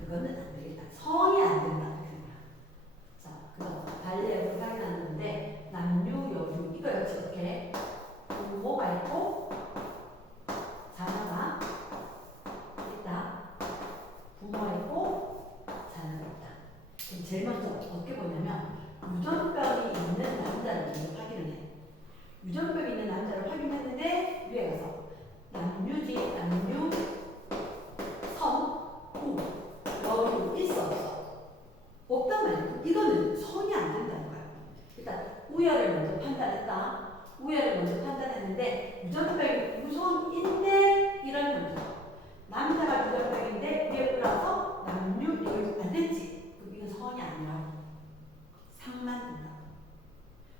그거는 안 되겠다. 성이 안 된다. 자, 그래서 발레를 확인하는데 남유 여유 이거 역시 어떻게 부모가 있고 자녀가 있다. 부모가 있고 자녀가 있다. 그럼 제일 먼저 어떻게 보냐면 유전병이 있는 남자를 먼저 확인을 해. 유전병이 있는 남자를 확인했는데 위에 가서 남유지 남유 성 우 여유 있어 없어 없단 말이야. 이거는 성이 안 된다는 거야. 일단 우열을 먼저 판단했다. 우열을 먼저 판단했는데 유전병이 우성인데 이런 현상. 남자가 유전병인데 위에 올라서 남유 여유 안 됐지. 그럼 이건 성이 아니라 상만 된다.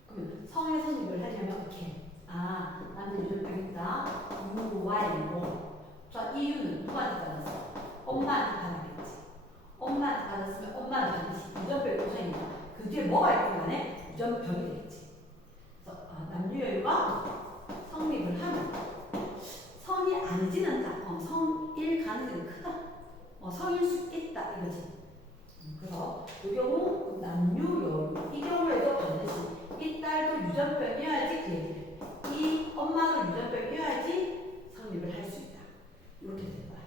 그러면 성의 선입을 하려면 어떻게? 남자 유전병 있다. UY고. 자, 이유는 누구한테 받았어? 엄마한테 받았겠지. 엄마한테 받았으면 엄마는 반드시 유전병 우선이다. 그 뒤에 뭐가 있건 간에 유전병이 되겠지. 그래서 남유여유가 성립을 하면 성이 아니지는 않다. 성일 가능성이 크다. 성일 수 있다 이거지. 그래서 이 경우 남유여유 이 경우에도 반드시 이 딸도 유전병이어야지 그 얘기를 이 엄마도 유전병이어야지 성립을 할 수 있다. 이렇게 되는 거야.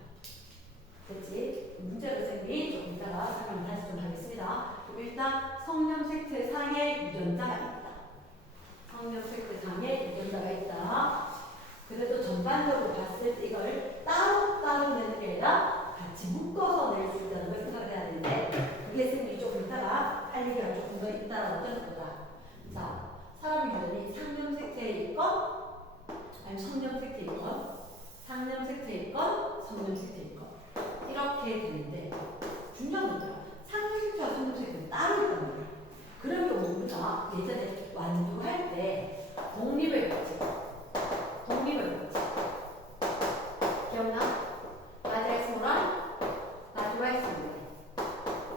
됐지? 문제를 쌤이 조금 이따가 설명 다시 좀 하겠습니다. 일단 성염색체 상에 유전자가 있다. 성염색체 상에 유전자가 있다. 그래도 전반적으로 봤을 때 이걸 따로따로 내는 게 아니라 같이 묶어서 낼 수 있다는 걸 생각해야 되는데 그게 쌤이 조금 이따가 할 얘기가 조금 더 있다라고 할 거다. 자, 사람 유전이 우리가 예전에 완두할 때 독립을 했지. 독립을 했지. 기억나? 라지알 스몰한 라지알 스몰.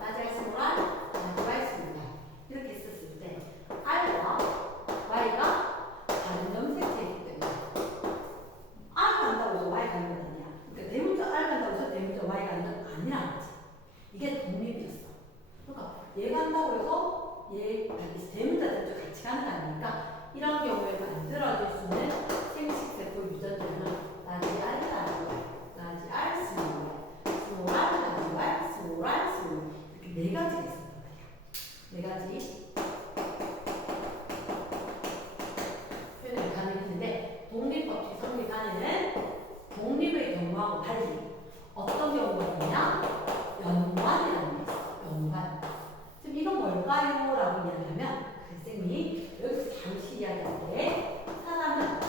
라지알 스몰한 라지알 스몰. 이렇게 썼을 때 R과 Y가 다른 염색체이기 때문에 R 간다고 해서 Y 가는 건 아니야. 그러니까 대문자 R 간다고 해서 대문자 Y 가는 건 아니라는 거지. 이게 독립이었어. 그러니까 얘 간다고 해서 얘 대문자들도 같이 가는 거 아니니까 이런 경우에 만들어질 수 있는 생식세포 유전자는 라지알, 라지알, 스몰 R, 라지알, 스몰 R, 스몰 이렇게 네 가지가 있었단 말이야. 네 가지 표현을 가능했는데 독립법칙 성립하는 독립의 경우하고 달리 어떤 경우가 있냐? 연관이라는 게 있어. 연관. 지금 이건 뭘까요? 라고 이야기하면 선생님이 여기서 잠시 이야기할 때 사람은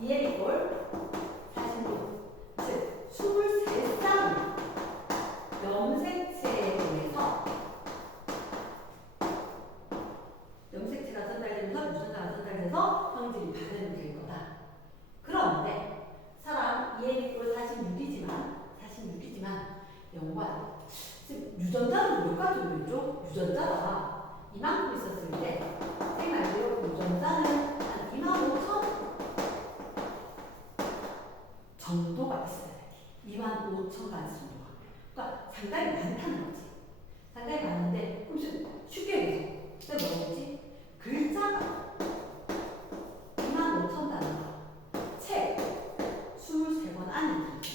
EL이꼴 46, 즉 23쌍 염색체에 대해서 염색체가 전달되면서 유전자가 전달돼서 형질이 발현될 거다. 그런데 사람 EL이꼴 46이지만 연관 지금 유전자는 몇 가지로 있죠? 유전자가 이만큼 있었을 때 생각해요. 유전자는 한 25,000 정도가 있어야 돼. 25,000가지 정도가. 그러니까 상당히 많다는 거지. 상당히 많은데 그럼 쉽게 얘기해서 뭐겠지? 글자가 25,000 단어가 책 23권 안에 들어있는 거지.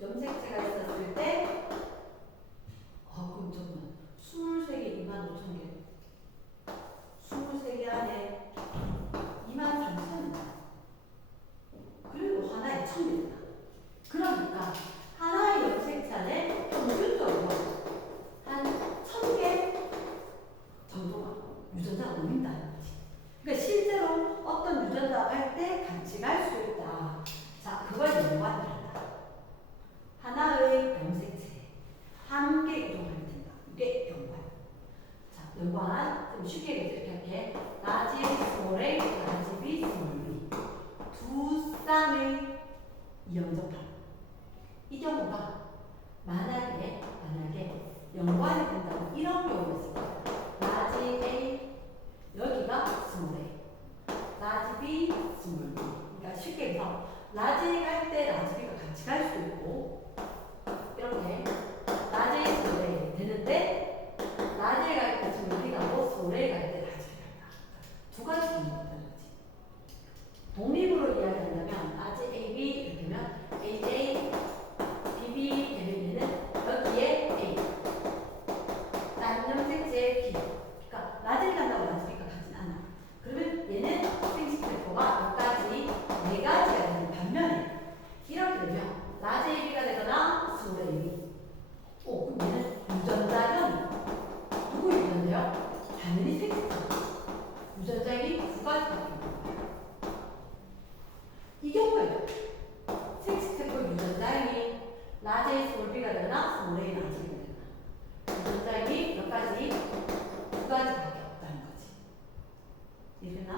염색체가 있었을 때 그럼 잠깐만 23개 25,000개 23개 안에 23,000원 그리고 하나에 1,000개다. 그러니까 하나의 염색체 안에 평균적으로 한 1,000개 정도가 유전자가 모인다는 거지. 그러니까 실제로 어떤 유전자가 할 때 같이 갈 수 있다. 자, 그걸 연관을 한다. 하나의 염색체 한 개 이동하면 된다. 이게 연관. 자, 연관 좀 쉽게 이렇게 할게. 라지 스몰 A, 라지 B, 스몰 B 두 쌍의 이염접합. 이 경우가 만약에 연관이 된다면 이런 경우가 있어요. 라지 A 여기가 스몰 A, 라지 B, 스몰 B. 그러니까 쉽게 해서 라지 A 갈 때 라지 B가 같이 갈 수도 있고 이렇게 라지 A 스몰 A 되는데 라지 A 갈 때 스몰 B 가고 스몰 A 갈 때 라지 B 간다. 두 가지 경우가 있다는 거지. 독립으로 이야기한다면 라지 AB 이렇게 되면 AJ, BB 되면 여기에 A 다른 염색체 B. 그러니까 라지를 간다고 라지 B가 가진 않아. 그러면 얘는 생식세포가 여기까지 네 가지가 되는 반면에 이렇게 되면 라지 AB가 되거나 스몰 AB. 그럼 얘는 유전자는 누구 유전자요? 당연히 생식세포. 유전자이 두 가지밖에 없는 거예요. 이 경우에도 생식세포 유전자이 라지 A 스몰 B가 되거나 스몰 A 라지 B가 되거나 유전자이 몇 가지? 두 가지밖에 없다는 거지. 이해되나?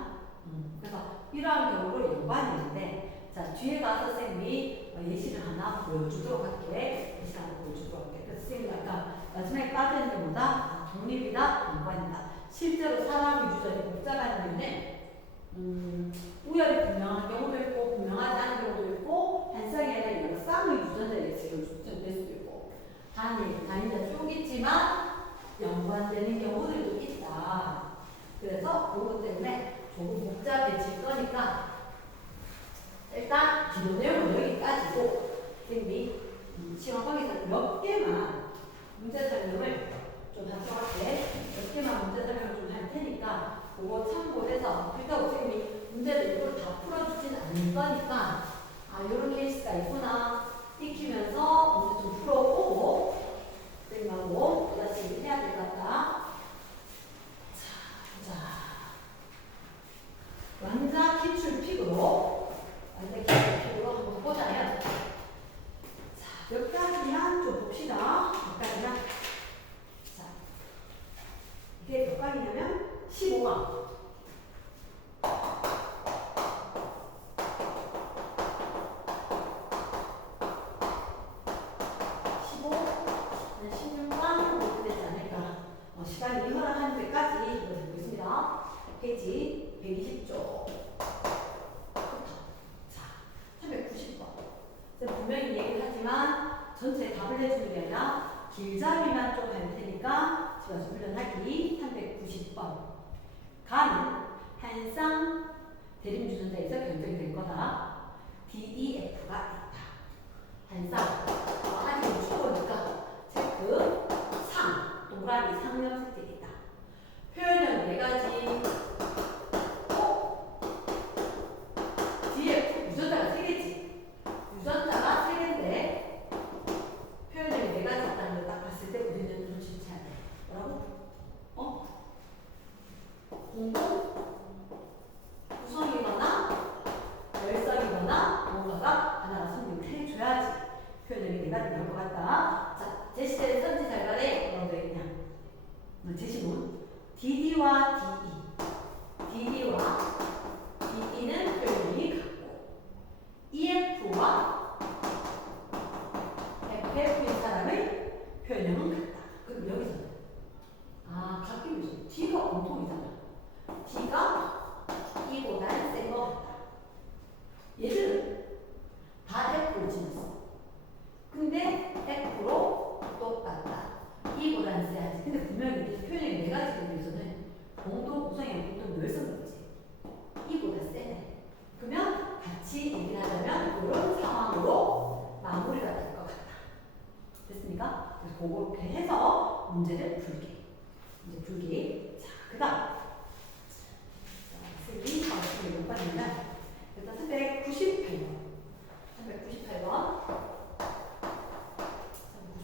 그래서 이러한 경우로 연관이 있는데 자 뒤에 가서 선생님이 예시를 하나 보여주도록 할게. 예시 하나 보여주도록 할게. 그래서 선생님이 아까 마지막에 빠진 경우다 독립이다 연관이다. 실제로 사람 유전이 복잡한 이유는 우열이 분명한 경우도 있고 분명하지 않은 경우도 있고 한 쌍이 아니라 여러 쌍의 유전자의 예시로 될 수도 있고 단위가 쭉 있지만 연관되는 경우들도 있다. 그래서 그것 때문에 조금 복잡해질 거니까 일단 기본 내용은 여기까지고 선생님이 시험방에서 몇 개만 문제 설명을 좀 하도록 할게. 몇 개만 문제 설명을 좀 할 테니까 그거 참고해서 그렇다고 선생님이 문제를 일부러 다 풀어주진 않을 거니까 이런 케이스가 있구나 익히면서 문제 좀 풀어보고 선생님하고 다시 해야 될 것 같다. 자, 완자 기출픽으로 한번 보자면 자, 몇 가지만 좀 봅시다. 몇 가지만. 자, 강이냐면 15강. 16강 못 되지 않을까. 시간이 허락하는 데까지 읽어드리고 있습니다. 페이지 120쪽. 자, 390번. 분명히 얘기를 하지만 전체 답을 내주는 게 아니라 길잡이만 좀 할 테니까 집에서 훈련하기. 390번. 가는 한 쌍 대림주전자에서 결정이 될 거다. DEF가 있다. 한 쌍. 아직 초보니까 체크. 상. 동그라미 상념 색깔이 있다. 표현은 4가지. DF 유전자가 3개지. 유전자가 3개인데 표현력이 4가지 있다는 걸 딱 봤을 때 우리는 눈치를 채야 돼. 뭐라고? 공동 구성이거나 열성이거나 뭔가가 하나가 성립을 해줘야지 표현력이 4가지 나올 것 같다. 자, 제시된 선지 결과에 뭐라고 되어 있냐? 제시문 DD와 DE. DD와 DE는 표현력이 같고 EF와 FF인 사람의 표현력은 같다. 그럼 여기서는 같기 위해서 D가 공통이잖아. D가 E보다 센 것 같다. 얘들은 다 F를 지녔어. 근데 F로 똑같다. E보다는 세야지. 근데 분명히 이 표현력이 4가지에 대해서는 공동 구성이 공동 열성이지. E보다 세네. 그러면 같이 얘기를 하자면 이런 상황으로 마무리가 될 것 같다. 됐습니까? 그래서 그렇게 해서 문제를 풀기. 이제 풀기. 자, 그 다음. 쌤이 몇 번이냐? 일단 398번.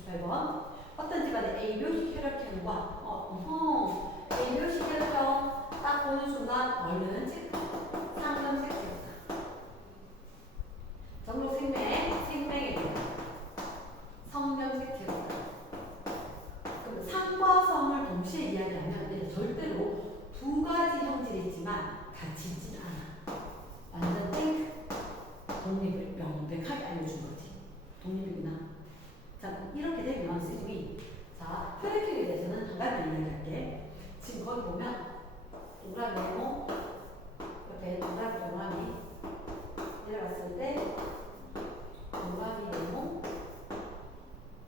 398번. 어떤 집안의 A묘식 혈액형과 A묘식 혈액형 딱 보는 순간 얼른 체크. 상점 체크. 정록 생명에 대한 성명 체크. 그럼 상과 성을 동시에 이야기하면 절대로 2가지 형질이 있지만 같이 있지는 않아. 완전 땡크. 독립을 명백하게 알려준 거지. 독립이구나. 자, 이렇게 되면 쌤이 자, 혈액형에 대해서는 한 가지 이야기할게. 지금 거기 보면 동그라미 네모 옆에 동그라미 내려갔을 때 동그라미 네모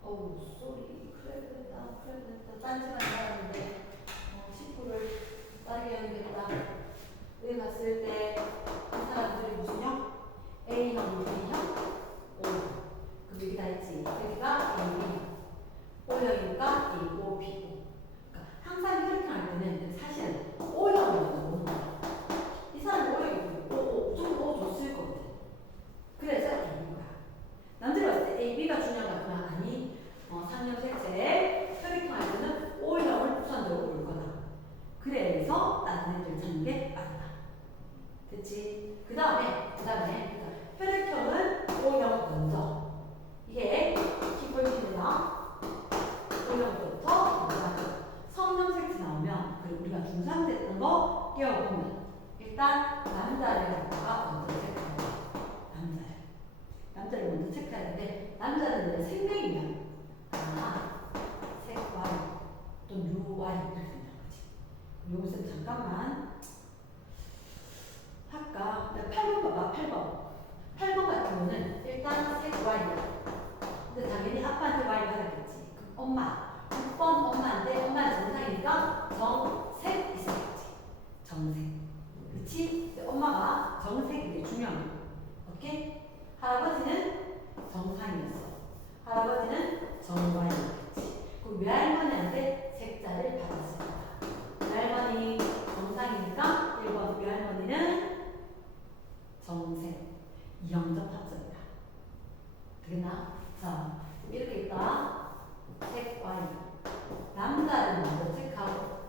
어우 쏘리 그랬다 딴지만 나왔는데 10%를 빠르게 연결했다. 여기 갔을 때 이 사람들이 무슨 형? A형, B형, O형. 그럼 여기 다 있지. 여기가 A, B형. O형이니까 A, O, B, O. 그러니까 항상 혈액형 할 때는 사실은 O형을 먼저 보는 거야. 이 사람이 O형이고 무조건 O 줬을 거거든. 그래서 A인 거야. 남들이 봤을 때 A, B가 중요하구나. 아니, 상형 색채 혈액형 할 때는 O형을 우선적으로 볼 거다. 그래서 다른 애들 찾는 게 맞다. 됐지? 그 다음에 혈액형은 O형 먼저. 이게 기본식이나 O형부터 성형 색채 나오면 그리고 우리가 중상됐던 거 끼워보면 일단 남자를 갖다가 먼저 체크해야 돼. 남자를 먼저 체크해야 되는데 남자는 생명이면 색 Y 또 U Y 이렇게 된다는 거지. 여기서 잠깐만 할까? 8번 봐봐. 8번 같은 경우는 일단 색 Y야. 근데 당연히 아빠한테 Y 받았겠지. 그럼 엄마 6번 엄마인데 엄마는 정상이니까 정색 있어야지. 정색. 그치? 엄마가 정색이 되게 중요한 거야. 오케이? 할아버지는 정상이었어. 할아버지는 정관이었지. 그럼 외할머니한테 색자를 받았을 거다. 외할머니 정상이니까 1번 외할머니는 정색. 이영적 합성이다. 되겠나? 자, 이렇게 있다. 색 Y. 남자를 먼저 체크하고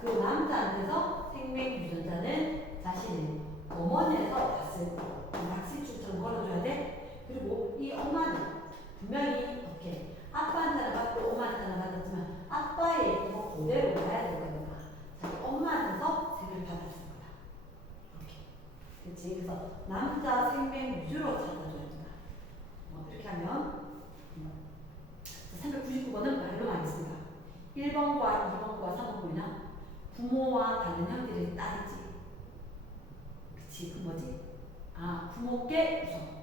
그 남자한테서 생명 유전자는 자신의 어머니에서 봤을 때 낚시줄처럼 걸어줘야 돼. 그리고 이 엄마는 분명히 이렇게 아빠한테는 받고 엄마한테는 받았지만 아빠의 거 그대로 가야 될 거니까 그치? 그래서 남자 생명 위주로 찾아줘야 된다. 이렇게 하면 399번은 말로만 있습니다. 1번과 2번과 3번 보이나? 부모와 다른 형제들의 딸이지. 그치? 그 뭐지? 아, 부모께 우선.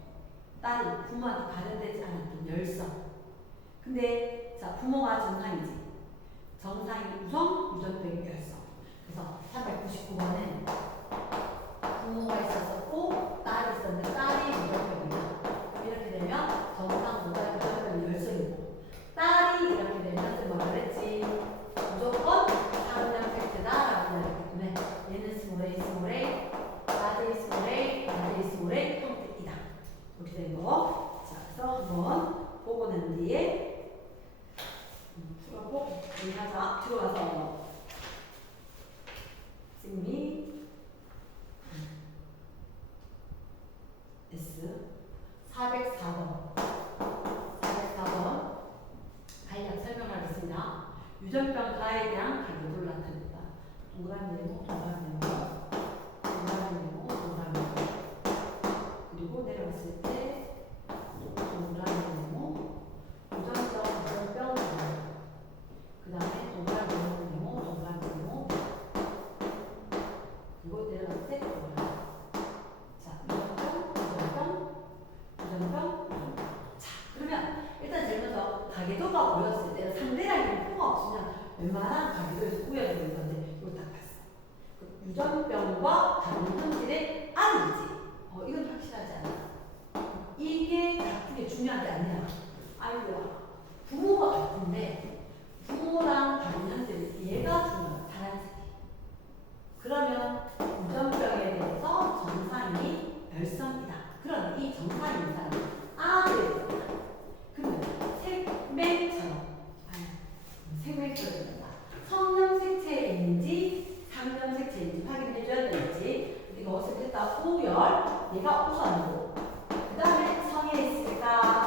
딸이 부모한테 발현되지 않았던 열성. 근데 자, 부모가 정상이지. 정상이 우선, 유전병이 열성. 그래서 399번은 부모가 있었고 딸이 있었는데 딸이 유전병이다. 이렇게 되면 정상보다 유전병이 열성이고, 딸이 이렇게 되면 뭐라 그랬지? 무조건 상명 팩트다라고 이야기했기 때문에 얘는 스몰 A, 라지 스몰 A 형태이다. 이렇게 된 거. 자, 그래서 한번 보고 난 뒤에 풀어보고 하자. 뒤로 가서 승미 S 404번 간략 설명하겠습니다. 유전병가에 대한 가격을 나타낸다. 동그라미 네모, 그리고 내려갔을 때 동그라미 네모, 유전병, 그 다음에 동그라미 네모, 그리고 내려갔을 때 동그라미. 자, 유전병. 자, 그러면 일단 제일 먼저 가계도가 보였을 때 상대량이 표가 없으면 웬만한 가계도에서 구해야 되는 건데 이거 딱 봤어. 유전병과 다른 형질의 R이지. 이건 확실하지 않아. 이게 같은 게 중요한 게 아니라 아이고야. 부모가 같은데 부모랑 다른 형질이 얘가 중요한 파란색이. 그러면 유전병에 대해서 정상이 열성이다. 그런데 이 정상인 사람은 아들이다. 그러면 생명처럼 된다. 성염색체에 있는지 상염색체인지 확인해줘야 되겠지. 이거 어색했다. 우열, 얘가 우선이고, 그 다음에 성에 있을까,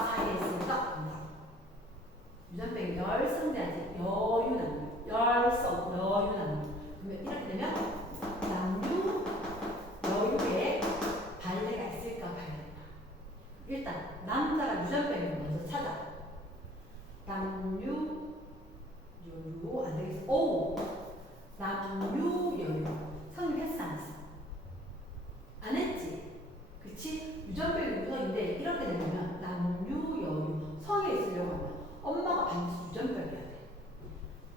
사에 있을까, 본다. 유전병이 열성돼야지. 여유난. 그러면 이렇게 되면 남유, 여유에 발레가 있을까, 발레가. 일단 남자가 유전병을 먼저 찾아. 남유, 여유 안 되겠어. 오, 남유, 여유. 성립했어 안 했어? 안 했지. 그치? 유전병이 우선인데 이렇게 되면 남유, 여유 성에 있으려고 하면 엄마가 반드시 유전병이어야 돼.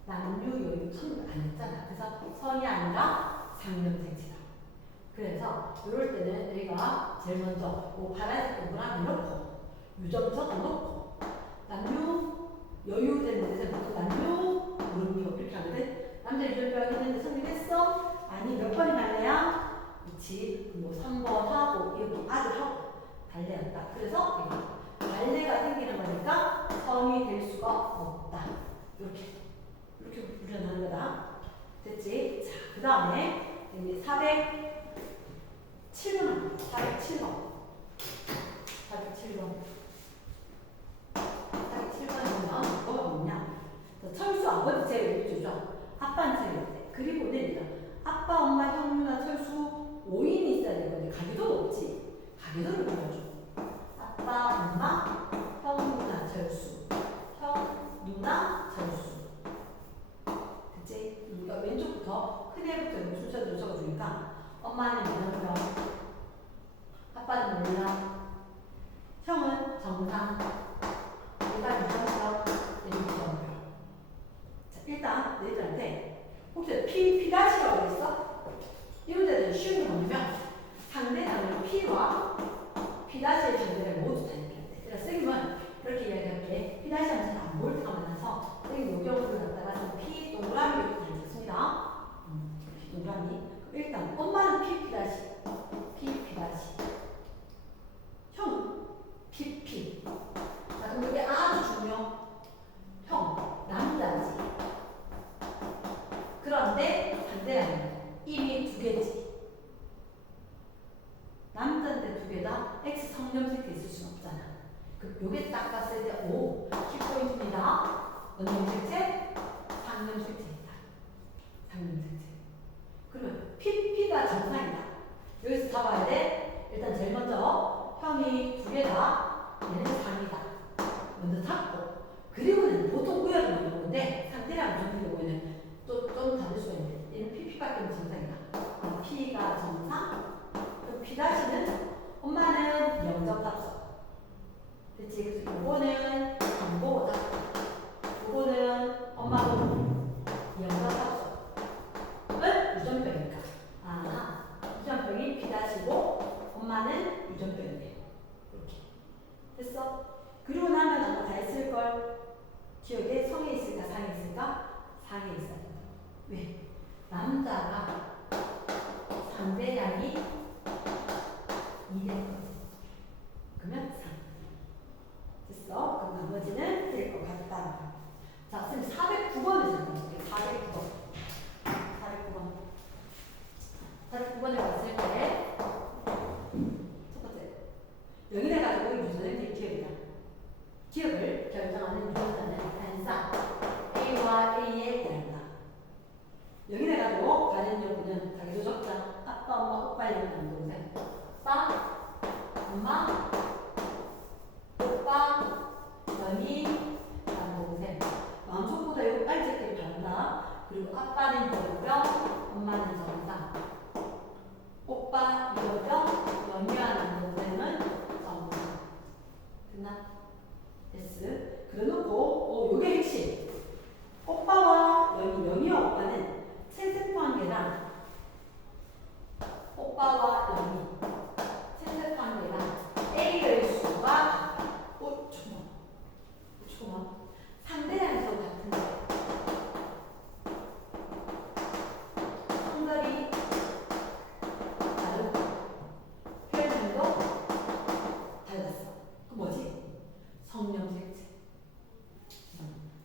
남유, 여유 성립 안 했잖아. 그래서 성이 아니라 상염색체다. 그래서 이럴 때는 우리가 제일 먼저 파란색 동그라미 넣고 유전자도 넣고 남유 여유되는 데서 보통 남유 물음표 이렇게 하거든. 남자 유전병 있는데 성립했어? 아니 몇 번이 달래야? 그치. 뭐 3번 하고 여기 아들하고 달래였다. 그래서 달래가 생기는 거니까 성이 될 수가 없다. 이렇게 우려나는 거다. 됐지? 자, 그 다음에 407번 407번이면 뭐가 뭐냐? 철수 아버지 제일 주죠. 아빠는 제일 돼. 그리고 내리다. 아빠, 엄마, 형, 누나, 철수 5인이 있어야 될 건데 가계도도 없지. 가계도를 보여줘. 아빠, 엄마, 형, 누나, 철수. 형, 누나, 철수. 그치? 그러니까 왼쪽부터 큰 애부터 순서대로 적어주니까 엄마는 유전병, 아빠는 몰라, 형은 정상, 얘가 유전병, 얘는 유전병. 자, 일단 너희들한테 혹시 P'라고 했어? 이런 데는 쉬운 게 뭐냐면 상대방을 P와 P'의 상대를 모두 다 얘기한대. 그래서 선생님은 그렇게 이야기할게. P'하면 잘 안 보일 때가 많아서 선생님 요경을 갖다가 P 동그라미 이렇게 다녔습니다. 동그라미. 일단 엄마는 P', 형은 PP. 자, 그럼 이게 아주 중요. 형, 남자지. 그런데 상대라면 이미 두 개지. 남자인데 두 개다. X 성염색체 있을 수는 없잖아. 요게 딱 봤을 때 오, 키포인트입니다. 원염색체, 상염색체이다. 상염색체. 그러면 PP가 정상이다. 여기서 잡아야 돼. 일단 제일 먼저 형이 두 개다. 얘는 상이다. 먼저 잡고 그리고는 보통 구역을 먼저 보는데 상대랑 정비 경우에는 좀 다를 수가 있는데 얘는 PP밖에 없는 정상이다. P가 정상. 그럼 P-는 엄마는 영접합성. 그치? 그래서 요거는 안 보고 잡고 요거는 엄마도 영접합성. 은 유전병이니까. 유전병이 P-고 엄마는 유전병이에요. 이렇게. 됐어? 그리고 나면 아마 다 했을걸. 기억에 성에 있을까 상에 있을까? 상에 있어야 된다. 왜? 남자가 상대량이 2대 그러면 3. 됐어? 그럼 나머지는 될 것 같다. 자, 선생님 409번을 잠깐볼게요. 409번. 409번을 봤을 때, 첫 번째. 영인해 가지고 유전자의 기억이다. 기억을 결정하는 유전자는 단상 A와 A에 대한다. 영인해 가지고 가진 여부는 자기도 적자. 아빠, 엄마, 오빠, 형, 남동생. 아빠, 엄마, 오빠, 연희, 남동생. 마음속보다 이거 빨리 적기를 바란다. 그리고 아빠는 열병, 엄마는 정상. 오빠, 열병, 연희와 남동생은 정상. 됐나? S. 그래놓고, 요게 핵심. 오빠와 연희와 오빠는 채색관계랑 오빠와 연희 채색관계랑 A의 수가 잠깐만. 상대량이 서로 같은데 성별이 다르고 표현도 달랐어. 그 뭐지? 성령색체.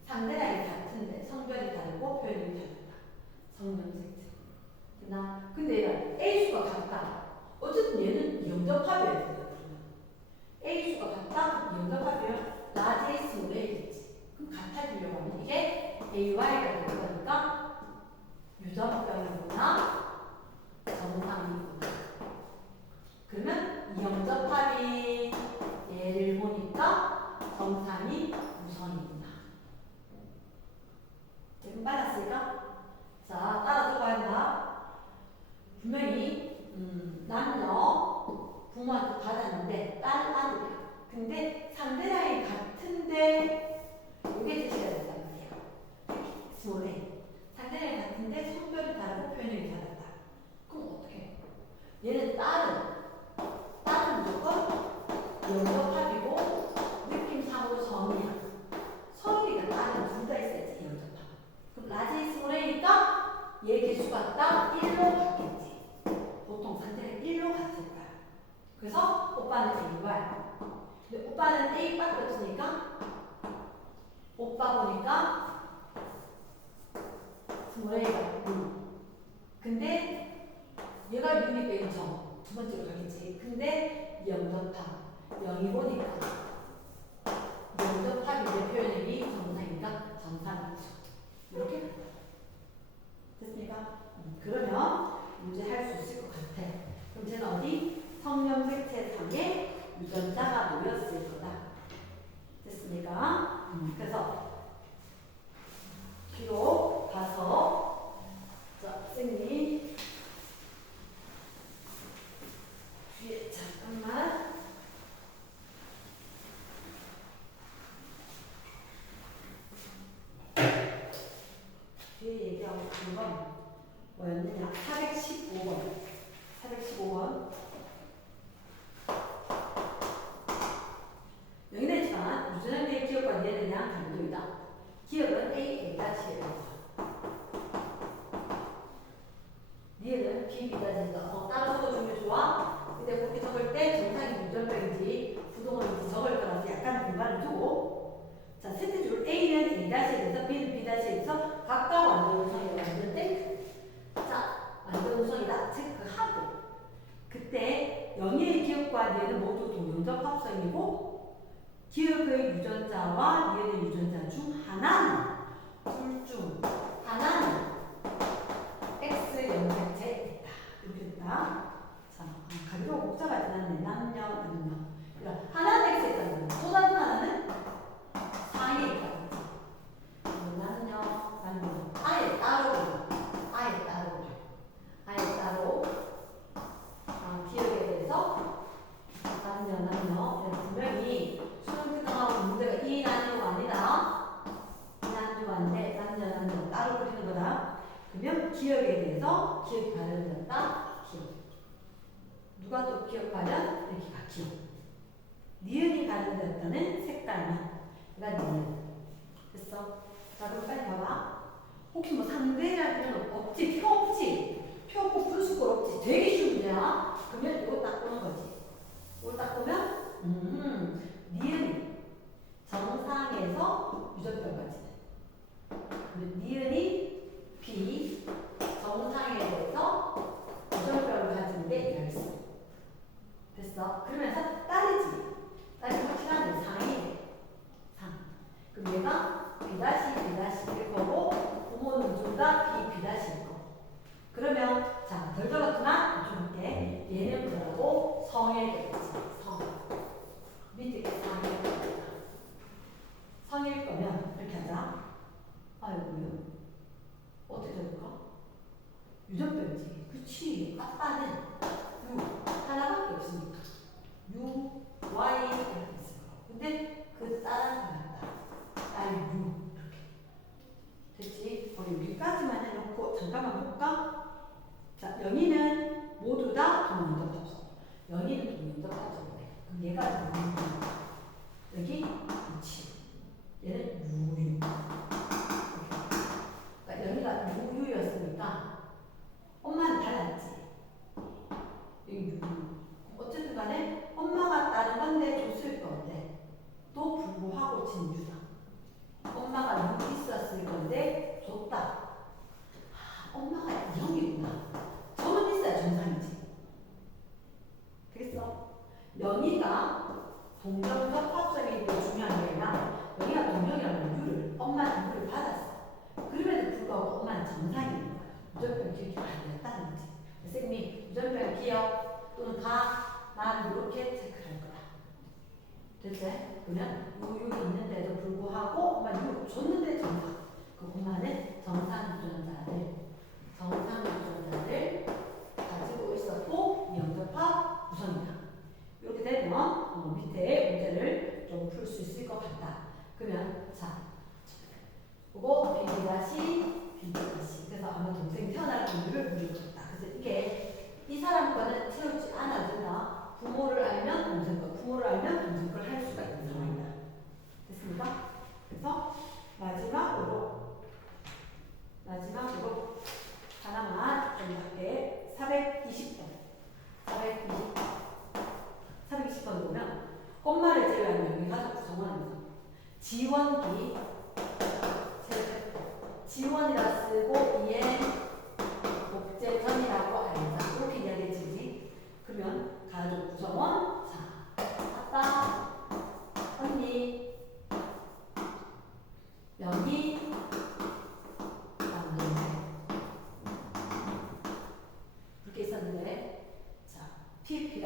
상대량이 같은데 성별이 다르고 표현이 다르다. 성령색체. 됐나? 근데 얘가 A수가 같다. 어쨌든 얘는 영접합이어야 된다. A수가 같다? 영접합이면 라지 스몰 A겠지. 그럼 같아지려고 하면 이게 AY가 될 거니까 유전병이구나 정상이구나. 그러면 영접합이 얘를 보니까 정상이 우선이구나. 지금 빨랐으니까 자 따라 들어가야 한다. 분명히 남녀 부모한테 받았는데 딸 아들이야. 근데 상대랑이 같은데 이게 제시가 된단 말이야. 스몰 A. 상대랑이 같은데 성별이 다르고 표현이 다르다. 그럼 어떻게 해? 얘는 딸은 무조건 영접합이고 느낌상으로 성이야. 성이니까 딸은 둘 다 있어야지 영접합. 그럼 라지 스몰 A니까 얘 개수가 딱 1로 바뀌지. 보통 상대는 1로 같을 거야. 그래서 오빠는 A와 근데 오빠는 A밖에 없으니까 오빠 보니까 스몰 A가 6. 근데 얘가 6이니까 1점. 두 번째로 가겠지. 근데 영접합. 0이 보니까 영접합이 내 표현이 정상이니까 정상이죠. 이렇게 됐습니까? 그러면 문제 할 수 있을 것 같아. 그럼 쟤는 어디? 성령색체 상에 유전자가 모였을 거다. 됐습니까? 그래서 뒤로 가서 자, 선생님이 뒤에 잠깐만 뒤에 얘기하고 싶은 건 뭐였느냐? 415번 여기는 유전자의 기억과 이해에 대한 강조이다. 기억은 A-A'예요. 니은 B, B'다. 따로 적어주면 좋아. 근데 그렇게 적을 때 정상이 유전병인지 부동어인지 적을 거라서 약간 공간을 두고 자, 셋째 줄 A는 A'에 대해서 B는 B'에 대해서 각각 완전우성이라고 하는데 자, 완전우성이다. 체크하고 그때 영예의 기억과 니은은 모두 동영적 합성이고 기억의 유전자와 니은의 유전자 중 하나는 둘 중 하나는 X 영색체에 있다. 이렇게 됐다. 자, 가벼워 복잡하지는 바로 그리는 거다. 그러면 기억에 대해서 기억이 발현되었다. 기억. 누가 또 기억 발현? 여기가 기억. 니은이 발현되었다는 색깔만. 그러니까 니은. 됐어? 자, 그럼 빨리 봐봐. 혹시 뭐 상대라는 없지? 표 없지? 표 없고 분수꼴 없지? 되게 쉬운 문제야. 그러면 이거 딱 보는 거지. 이거 딱 보면 니은이 정상에서 유전별까지. 니은이 B 정상에 대해서 유전별을 가진 게 열수. 됐어? 그러면서 딸이지. 딸이 확실한 상이 상. 그럼 얘가 B''일 거고 부모는 둘 다 B''일 거. 그러면 자 덜 적었지만 좀 볼게. 얘는 뭐라고? 성에 되겠지. 성. 밑에 게 상일 거니까. 성일 거면 이렇게 하자. 아이고요. 어떻게 적을까? 유전별이지. 그치. 아빠는 U 하나밖에 없으니까. U, Y 이렇게 있을 거. 근데 그 딸은 달랐다. 딸 U 이렇게. 됐지? 우리 여기까지만 해놓고 잠깐만 볼까? 자, 영희는 모두 다 동문적 합성. 영희는 동문적 합성이래. 그럼 얘가 누구야? 여기 그치. 얘는 유유. 그러니까 영희가 유유였으니까 엄마는 달랐지. 여기 유유. 어쨌든 간에 엄마가 다른 건데 줬을 건데 또 불구하고 진유다. 엄마가 유 있었을 건데 줬다. 아, 엄마가 영이구나. 저는 있어야 정상이지. 되겠어? 영희가 동정적 합성이 더 중요한 게 아니라 영희가 동정이라는 유를 엄마는 유를 받았어. 그럼에도 불구하고 엄마는 정상인 거야. 유전별 기억이 안 됐다는 거지. 선생님이 유전별 기억 또는 나는 이렇게 체크할 거다. 됐지? 그러면 유유 있는데도 불구하고 엄마 유 줬는데 정상. 그 엄마는 정상 유전자를 가지고 있었고 미영접합 구성이다. 이렇게 되면 밑에 문제를 좀 풀 수 있을 것 같다. 그러면 자, 그거 B', 그래서 아마 동생이 태어날 확률을 물을 것 같다. 그래서 이게 이 사람 거는 채우지 않아도 된다. 부모를 알면 동생 거, 부모를 알면 동생 걸 할 수가 있는 상황이다. 됐습니까? 그래서 마지막으로 하나만 좀 할게. 420번 보면 엄마를 제외한 여기 가족 구성원에서 지원기 지원이라 쓰고 이에 복제전이라고 알자. 이렇게 이야기해주지. 그러면 가족 구성원 자 아빠 언니 영희 남동생 이렇게 있었는데 자 P',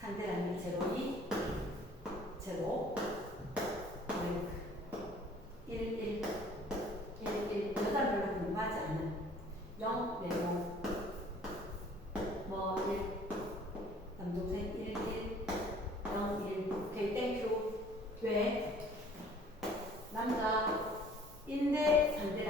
상대라는 제로이 제로 랭크 11 여자별로 공부하지 않은 0 내용 뭐 1 남동생 11 0 1 오케이 땡큐 왜 남자인데 상대라